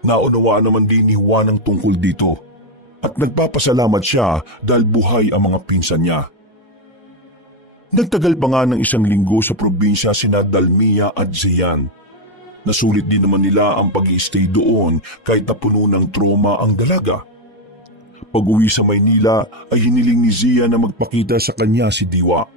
Naunawa naman din ni Juan ang tungkol dito at nagpapasalamat siya dahil buhay ang mga pinsan niya. Nagtagal pa nga ng 1 linggo sa probinsya sina Dalmia at Zian. Nasulit din naman nila ang pag-i-stay doon kahit na puno ng trauma ang dalaga. Pag-uwi sa Maynila ay hiniling ni Zia na magpakita sa kanya si Diwa.